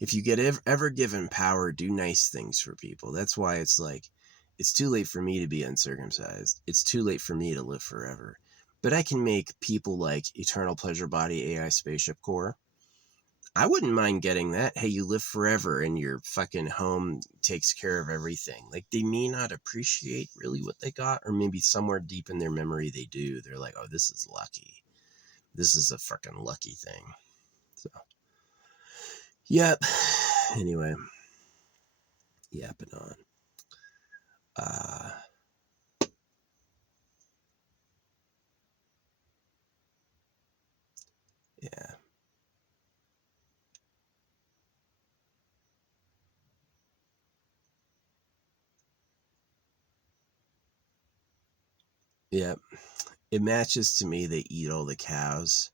If you get ever given power, do nice things for people. That's why it's like, it's too late for me to be uncircumcised. It's too late for me to live forever. But I can make people like Eternal Pleasure Body AI Spaceship Core. I wouldn't mind getting that. Hey, you live forever and your fucking home takes care of everything. Like, they may not appreciate really what they got, or maybe somewhere deep in their memory they do. They're like, oh, this is lucky. This is a freaking lucky thing. So, yep. Anyway, yapping on. Yeah, it matches to me they eat all the cows.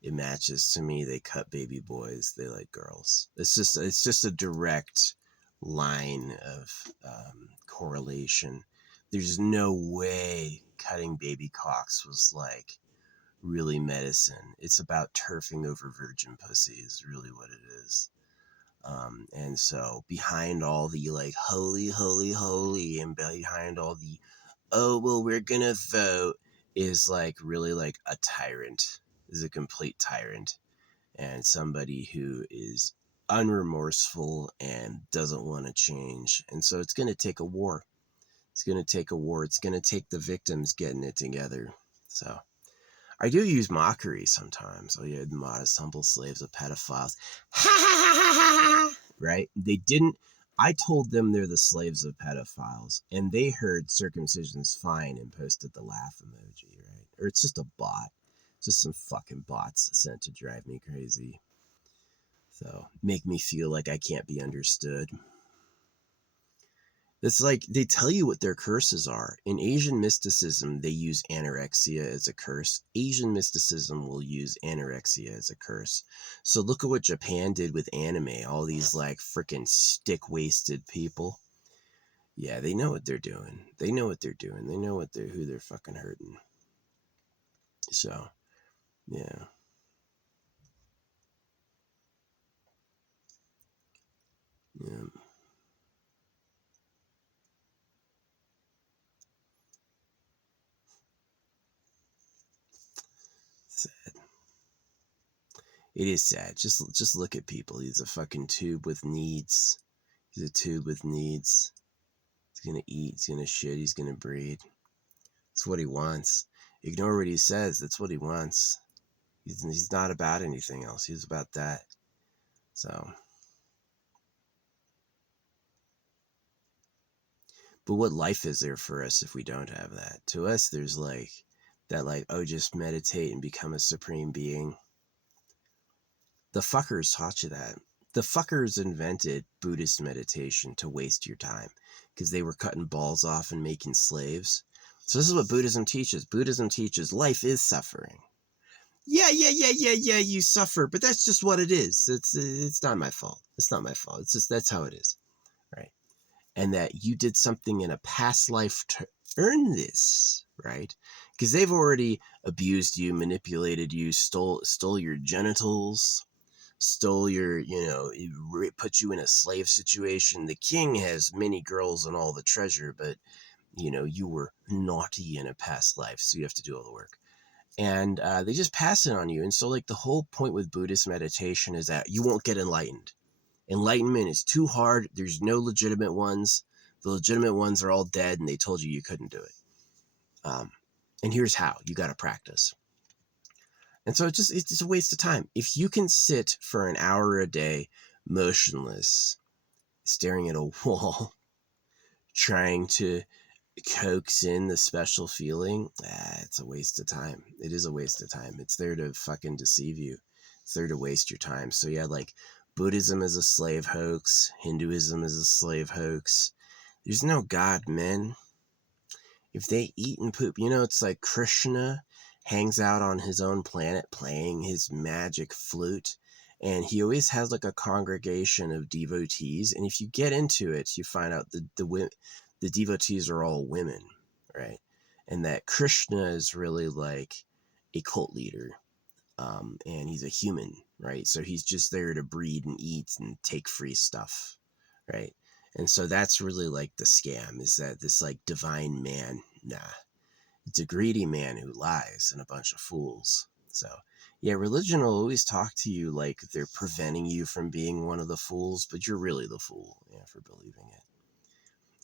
It matches to me they cut baby boys, they like girls. It's just a direct line of correlation. There's no way cutting baby cocks was like really medicine. It's about turfing over virgin pussy is really what it is. And so behind all the like holy, holy, holy, and behind all the oh well we're gonna vote is like really like a tyrant, is a complete tyrant, and somebody who is unremorseful and doesn't want to change. And so it's gonna take a war. It's gonna take a war. It's gonna take the victims getting it together. So I do use mockery sometimes. Oh yeah, the modest, humble slaves of pedophiles. Right? They didn't. I told them they're the slaves of pedophiles, and they heard circumcision's fine and posted the laugh emoji, right? Or it's just a bot. Just some fucking bots sent to drive me crazy. So make me feel like I can't be understood. It's like they tell you what their curses are. In Asian mysticism, they use anorexia as a curse. Asian mysticism will use anorexia as a curse. So look at what Japan did with anime. All these like freaking stick-waisted people. Yeah, they know what they're doing. They know what they're doing. They know who they're fucking hurting. So, yeah. Yeah. Sad. It is sad. Just look at people. He's a fucking tube with needs. He's a tube with needs. He's gonna eat, he's gonna shit, he's gonna breed. That's what he wants. Ignore what he says, that's what he wants. He's not about anything else, he's about that. So, but what life is there for us if we don't have that? To us, there's like, that like, oh, just meditate and become a supreme being. The fuckers taught you that. The fuckers invented Buddhist meditation to waste your time because they were cutting balls off and making slaves. So this is what Buddhism teaches. Buddhism teaches life is suffering. Yeah, you suffer, but that's just what it is. It's not my fault. It's not my fault. It's just that's how it is, right? And that you did something in a past life to earn this, right? Because they've already abused you, manipulated you, stole your genitals, stole your, put you in a slave situation. The king has many girls and all the treasure, but you were naughty in a past life, so you have to do all the work. And they just pass it on you. And so like the whole point with Buddhist meditation is that you won't get enlightened. Enlightenment is too hard. There's no legitimate ones. The legitimate ones are all dead, and they told you couldn't do it. And here's how: you got to practice. And so it's a waste of time. If you can sit for an hour a day motionless, staring at a wall, trying to coax in the special feeling, it's a waste of time. It is a waste of time. It's there to fucking deceive you. It's there to waste your time. So yeah, like Buddhism is a slave hoax. Hinduism is a slave hoax. There's no God, men. If they eat and poop, it's like Krishna hangs out on his own planet playing his magic flute, and he always has like a congregation of devotees. And if you get into it, you find out the devotees are all women, right? And that Krishna is really like a cult leader, and he's a human, right? So he's just there to breed and eat and take free stuff, right? And so that's really like the scam, is that this like divine man, nah, it's a greedy man who lies and a bunch of fools. So yeah, religion will always talk to you like they're preventing you from being one of the fools, but you're really the fool, for believing it.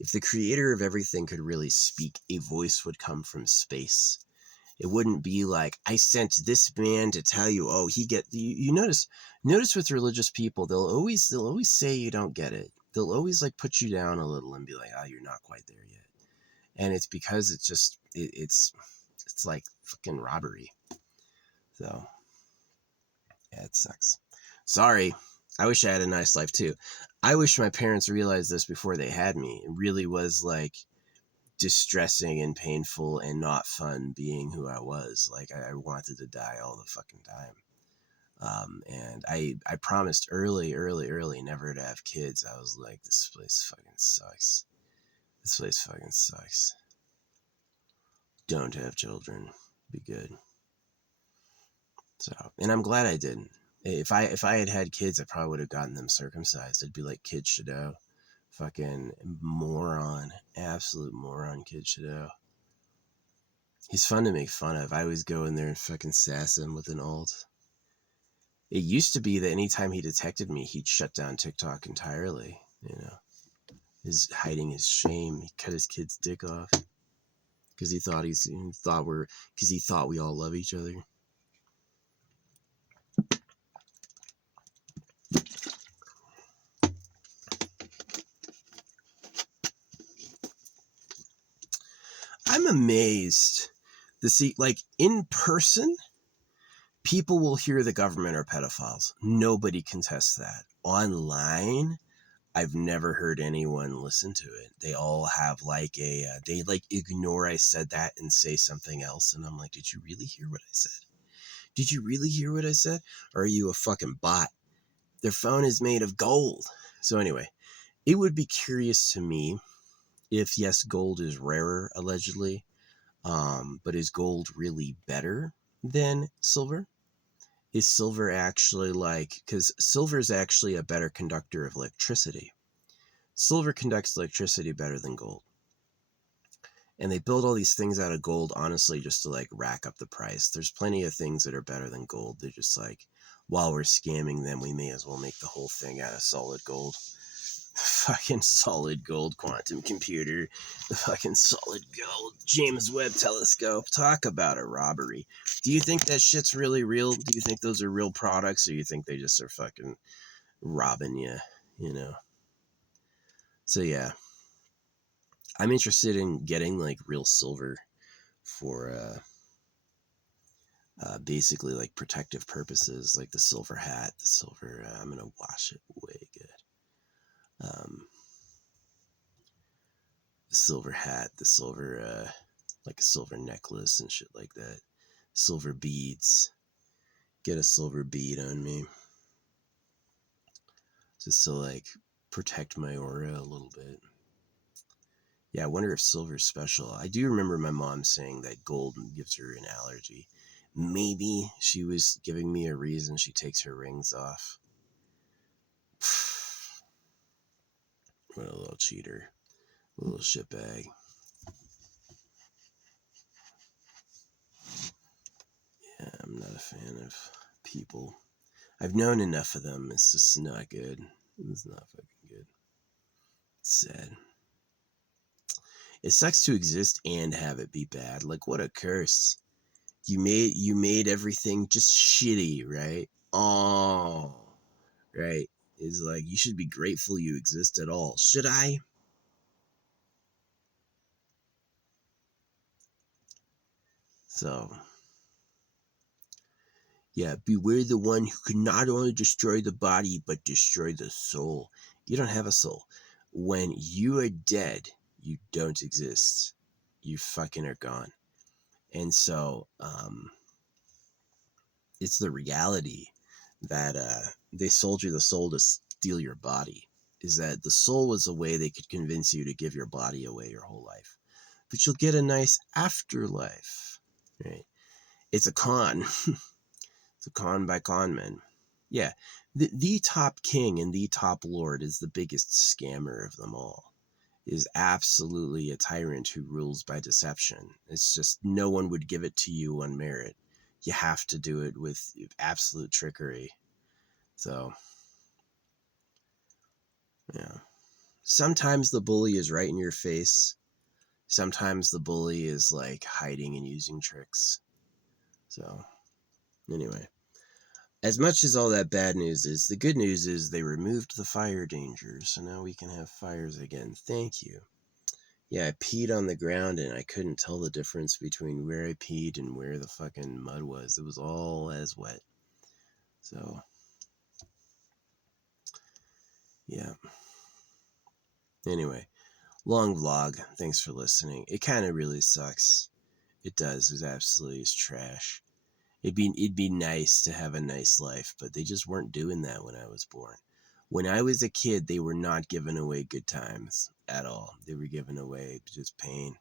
If the creator of everything could really speak, a voice would come from space. It wouldn't be like, I sent this man to tell you, oh, you notice with religious people, they'll always say you don't get it. They'll always like put you down a little and be like, oh, you're not quite there yet. And it's because it's like fucking robbery. So yeah, it sucks. Sorry. I wish I had a nice life too. I wish my parents realized this before they had me. It really was like, distressing and painful and not fun being who I was. Like I wanted to die all the fucking time. And I promised early never to have kids. I was like, this place fucking sucks. This place fucking sucks. Don't have children. Be good. So, and I'm glad I didn't. If I had had kids, I probably would have gotten them circumcised. It'd be like Kid Shadow. Fucking moron. Absolute moron, Kid Shadow. He's fun to make fun of. I always go in there and fucking sass him with an alt. It used to be that anytime he detected me, he'd shut down TikTok entirely. You know, he's hiding his shame. He cut his kid's dick off because he thought he thought we all love each other. I'm amazed to see, like, in person, people will hear the government are pedophiles. Nobody contests that. Online, I've never heard anyone listen to it. They all have like they like ignore I said that and say something else. And I'm like, did you really hear what I said? Did you really hear what I said? Or are you a fucking bot? Their phone is made of gold. So anyway, it would be curious to me if, yes, gold is rarer, allegedly. But is gold really better than silver? Is silver actually because silver is actually a better conductor of electricity. Silver conducts electricity better than gold. And they build all these things out of gold, honestly, just to like rack up the price. There's plenty of things that are better than gold. They're just like, while we're scamming them, we may as well make the whole thing out of solid gold. Fucking solid gold quantum computer. The fucking solid gold James Webb Telescope. Talk about a robbery. Do you think that shit's really real? Do you think those are real products, or you think they just are fucking robbing you, you know? So yeah, I'm interested in getting like real silver for basically like protective purposes, like the silver hat, the silver. I'm gonna wash it way good. The silver hat, the silver like a silver necklace and shit like that. Silver beads. Get a silver bead on me, just to like protect my aura a little bit. Yeah, I wonder if silver's special. I do remember my mom saying that gold gives her an allergy. Maybe she was giving me a reason she takes her rings off. What a little cheater. A little shitbag. Yeah, I'm not a fan of people. I've known enough of them. It's just not good. It's not fucking good. It's sad. It sucks to exist and have it be bad. Like, what a curse. You made everything just shitty, right? Oh, right. It's like, you should be grateful you exist at all. Should I? So, yeah, beware the one who can not only destroy the body, but destroy the soul. You don't have a soul. When you are dead, you don't exist. You fucking are gone. And so, it's the reality that they sold you the soul to steal your body. Is that the soul was a way they could convince you to give your body away your whole life. But you'll get a nice afterlife, right? It's a con. It's a con by con men. Yeah, the top king and the top lord is the biggest scammer of them all. Is absolutely a tyrant who rules by deception. It's just no one would give it to you on merit. You have to do it with absolute trickery. So, yeah. Sometimes the bully is right in your face. Sometimes the bully is like hiding and using tricks. So, anyway. As much as all that bad news is, the good news is they removed the fire danger, so now we can have fires again. Thank you. Yeah, I peed on the ground and I couldn't tell the difference between where I peed and where the fucking mud was. It was all as wet. So, yeah. Anyway, long vlog. Thanks for listening. It kind of really sucks. It does. It absolutely is trash. It'd be nice to have a nice life, but they just weren't doing that when I was born. When I was a kid, they were not giving away good times at all. They were giving away just pain.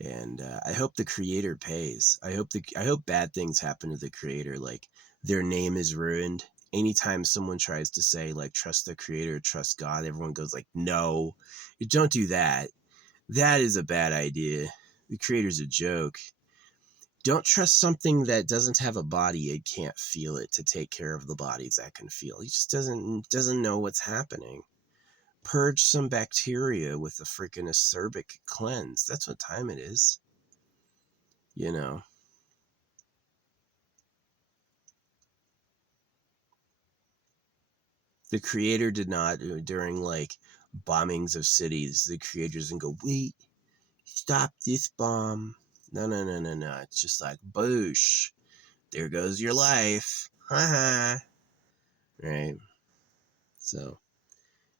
And I hope the creator pays. I hope bad things happen to the creator, like their name is ruined. Anytime someone tries to say like trust the creator, trust God, everyone goes like, no, you don't do that. That is a bad idea. The creator's a joke. Don't trust something that doesn't have a body and can't feel it to take care of the bodies that can feel. He just doesn't know what's happening. Purge some bacteria with a freaking acerbic cleanse. That's what time it is. You know. The creator did not, during like bombings of cities, the creator doesn't go, wait, stop this bomb. No. It's just like, boosh. There goes your life. Haha. Right. So,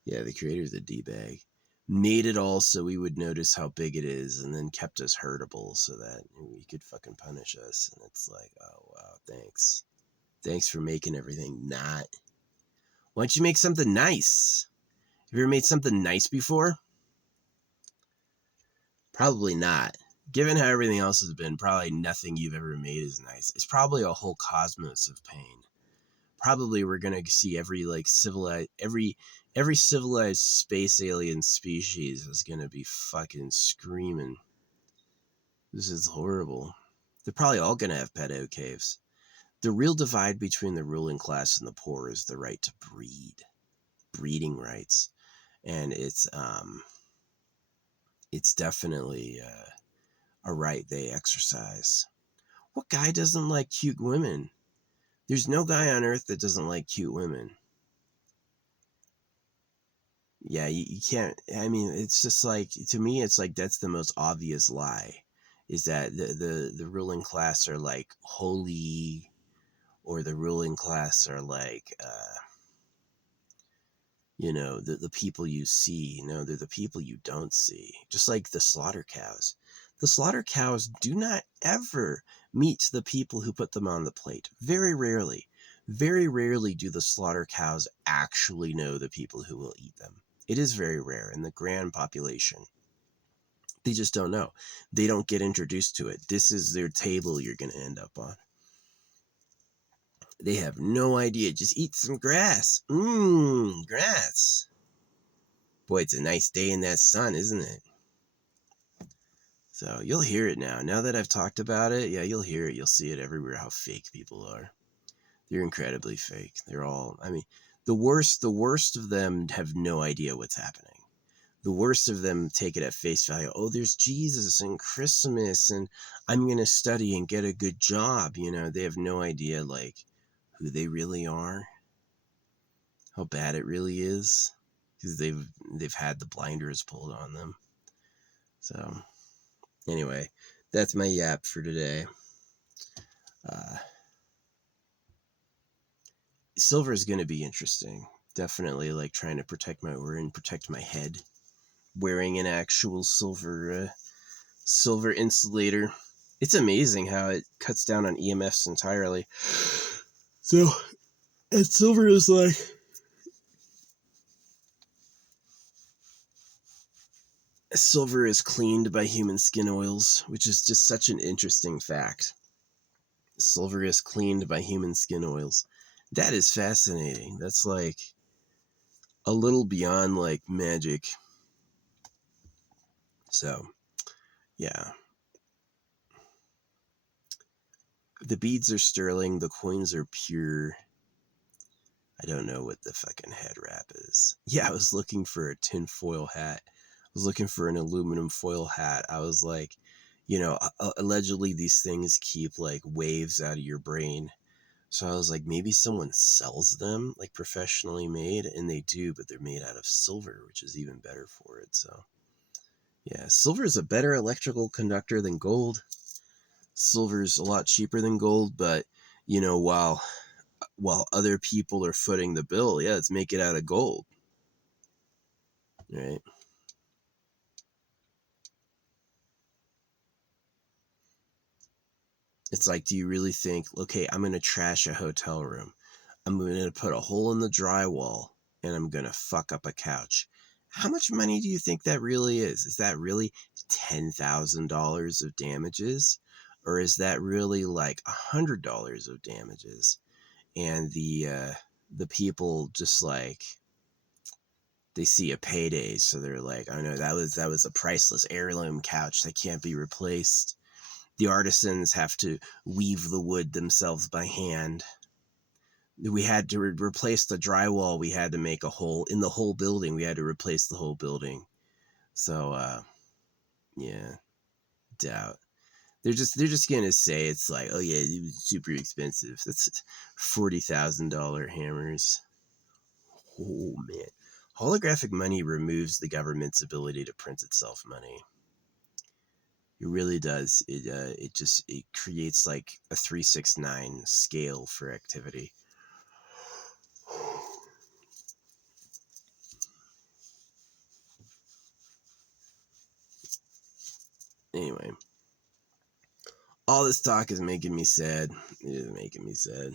yeah, the creator's a D-bag. Made it all so we would notice how big it is and then kept us hurtable so that he could fucking punish us. And it's like, oh, wow, thanks. Thanks for making everything not. Why don't you make something nice? Have you ever made something nice before? Probably not. Given how everything else has been, probably nothing you've ever made is nice. It's probably a whole cosmos of pain. Probably we're gonna see every civilized space alien species is gonna be fucking screaming. This is horrible. They're probably all gonna have pedo caves. The real divide between the ruling class and the poor is the right to breed, breeding rights, and it's definitely a right they exercise. What guy doesn't like cute women? There's no guy on earth that doesn't like cute women. Yeah, you can't. I mean, it's just like, to me, it's like that's the most obvious lie, is that the ruling class are like holy, or the ruling class are like, the people you see. No, they're the people you don't see. Just like the slaughter cows. The slaughter cows do not ever meet the people who put them on the plate. Very rarely. Very rarely do the slaughter cows actually know the people who will eat them. It is very rare in the grand population. They just don't know. They don't get introduced to it. This is their table you're going to end up on. They have no idea. Just eat some grass. Grass. Boy, it's a nice day in that sun, isn't it? So you'll hear it now. Now that I've talked about it, yeah, you'll hear it. You'll see it everywhere, how fake people are. They're incredibly fake. They're all, I mean, the worst of them have no idea what's happening. The worst of them take it at face value. Oh, there's Jesus and Christmas, and I'm going to study and get a good job. They have no idea, like, who they really are, how bad it really is, because they've had the blinders pulled on them. So, anyway, that's my yap for today. Silver is going to be interesting. Definitely, like, trying to protect my aura and protect my head. Wearing an actual silver insulator. It's amazing how it cuts down on EMFs entirely. So, and silver is like, silver is cleaned by human skin oils, which is just such an interesting fact. Silver is cleaned by human skin oils. That is fascinating. That's like a little beyond like magic. So, yeah. The beads are sterling, the coins are pure. I don't know what the fucking head wrap is. Yeah, I was looking for a tinfoil hat. I was looking for an aluminum foil hat. I was like, allegedly these things keep like waves out of your brain. So I was like, maybe someone sells them, like professionally made, and they do, but they're made out of silver, which is even better for it. So, yeah, silver is a better electrical conductor than gold. Silver's a lot cheaper than gold, but, while other people are footing the bill, yeah, let's make it out of gold. Right? It's like, do you really think, okay, I'm going to trash a hotel room. I'm going to put a hole in the drywall and I'm going to fuck up a couch. How much money do you think that really is? Is that really $10,000 of damages? Or is that really like $100 of damages? And the people just like, they see a payday, so they're like, oh no, that was a priceless heirloom couch that can't be replaced. The artisans have to weave the wood themselves by hand. We had to replace the drywall. We had to make a hole in the whole building. We had to replace the whole building. So, yeah, doubt. They're just gonna say it's like, oh yeah, it was super expensive. That's $40,000 hammers. Oh man, holographic money removes the government's ability to print itself money. It really does. It creates like a 369 scale for activity. Anyway, all this talk is making me sad. It is making me sad.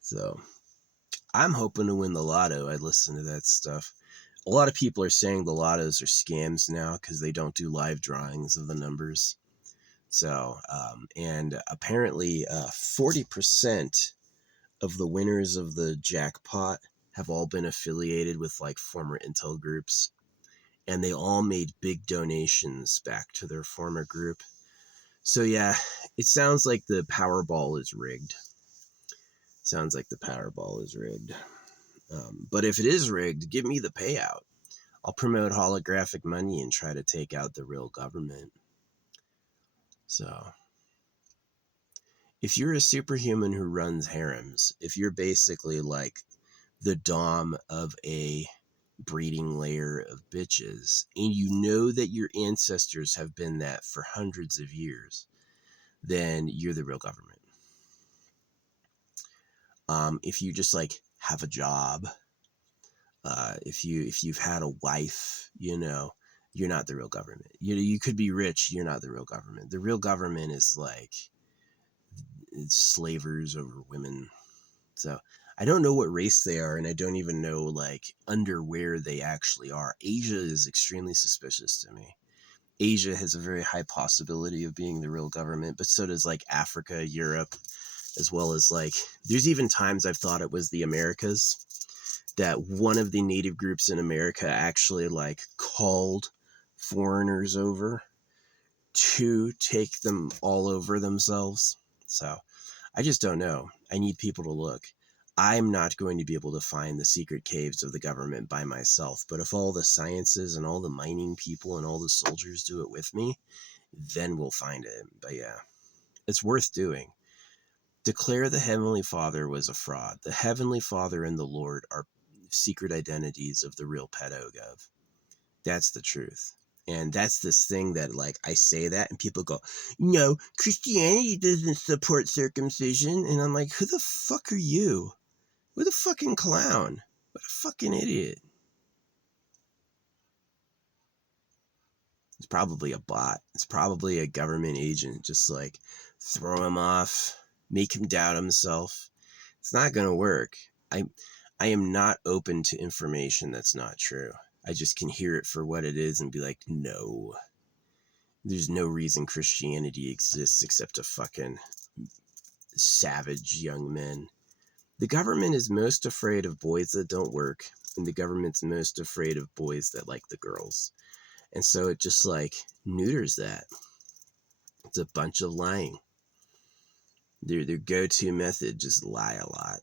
So I'm hoping to win the lotto. I listen to that stuff. A lot of people are saying the lottos are scams now because they don't do live drawings of the numbers. So, and apparently 40% of the winners of the jackpot have all been affiliated with like former Intel groups. And they all made big donations back to their former group. So yeah, it sounds like the Powerball is rigged. Sounds like the Powerball is rigged. But if it is rigged, give me the payout. I'll promote holographic money and try to take out the real government. So, if you're a superhuman who runs harems, if you're basically like the dom of a breeding layer of bitches, and you know that your ancestors have been that for hundreds of years, then you're the real government. If you just like have a job, if you've had a wife, you know, you're not the real government. You could be rich, you're not the real government. The real government is like it's slavers over women. So I don't know what race they are, and I don't even know like under where they actually are. Asia is extremely suspicious to me. Asia has a very high possibility of being the real government, but so does like Africa, Europe, as well as like there's even times I've thought it was the Americas, that one of the native groups in America actually like called foreigners over to take them all over themselves. So I just don't know. I need people to look. I'm not going to be able to find the secret caves of the government by myself, but if all the sciences and all the mining people and all the soldiers do it with me, then we'll find it. But yeah, it's worth doing. Declare the Heavenly Father was a fraud. The Heavenly Father and the Lord are secret identities of the real pedagogue. That's the truth. And that's this thing that, like, I say that and people go, no, Christianity doesn't support circumcision. And I'm like, who the fuck are you? What a fucking clown. What a fucking idiot. It's probably a bot. It's probably a government agent. Just like throw him off, make him doubt himself. It's not going to work. I am not open to information that's not true. I just can hear it for what it is and be like, no. There's no reason Christianity exists except to fucking savage young men. The government is most afraid of boys that don't work, and the government's most afraid of boys that like the girls. And so it just like neuters that. It's a bunch of lying. Their go-to method, just lie a lot.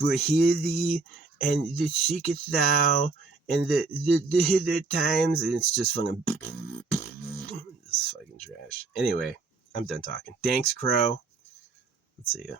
For hear thee, and the seekest thou, and the hither times, and it's just fucking it's fucking trash. Anyway, I'm done talking. Thanks, Crow. Let's see ya.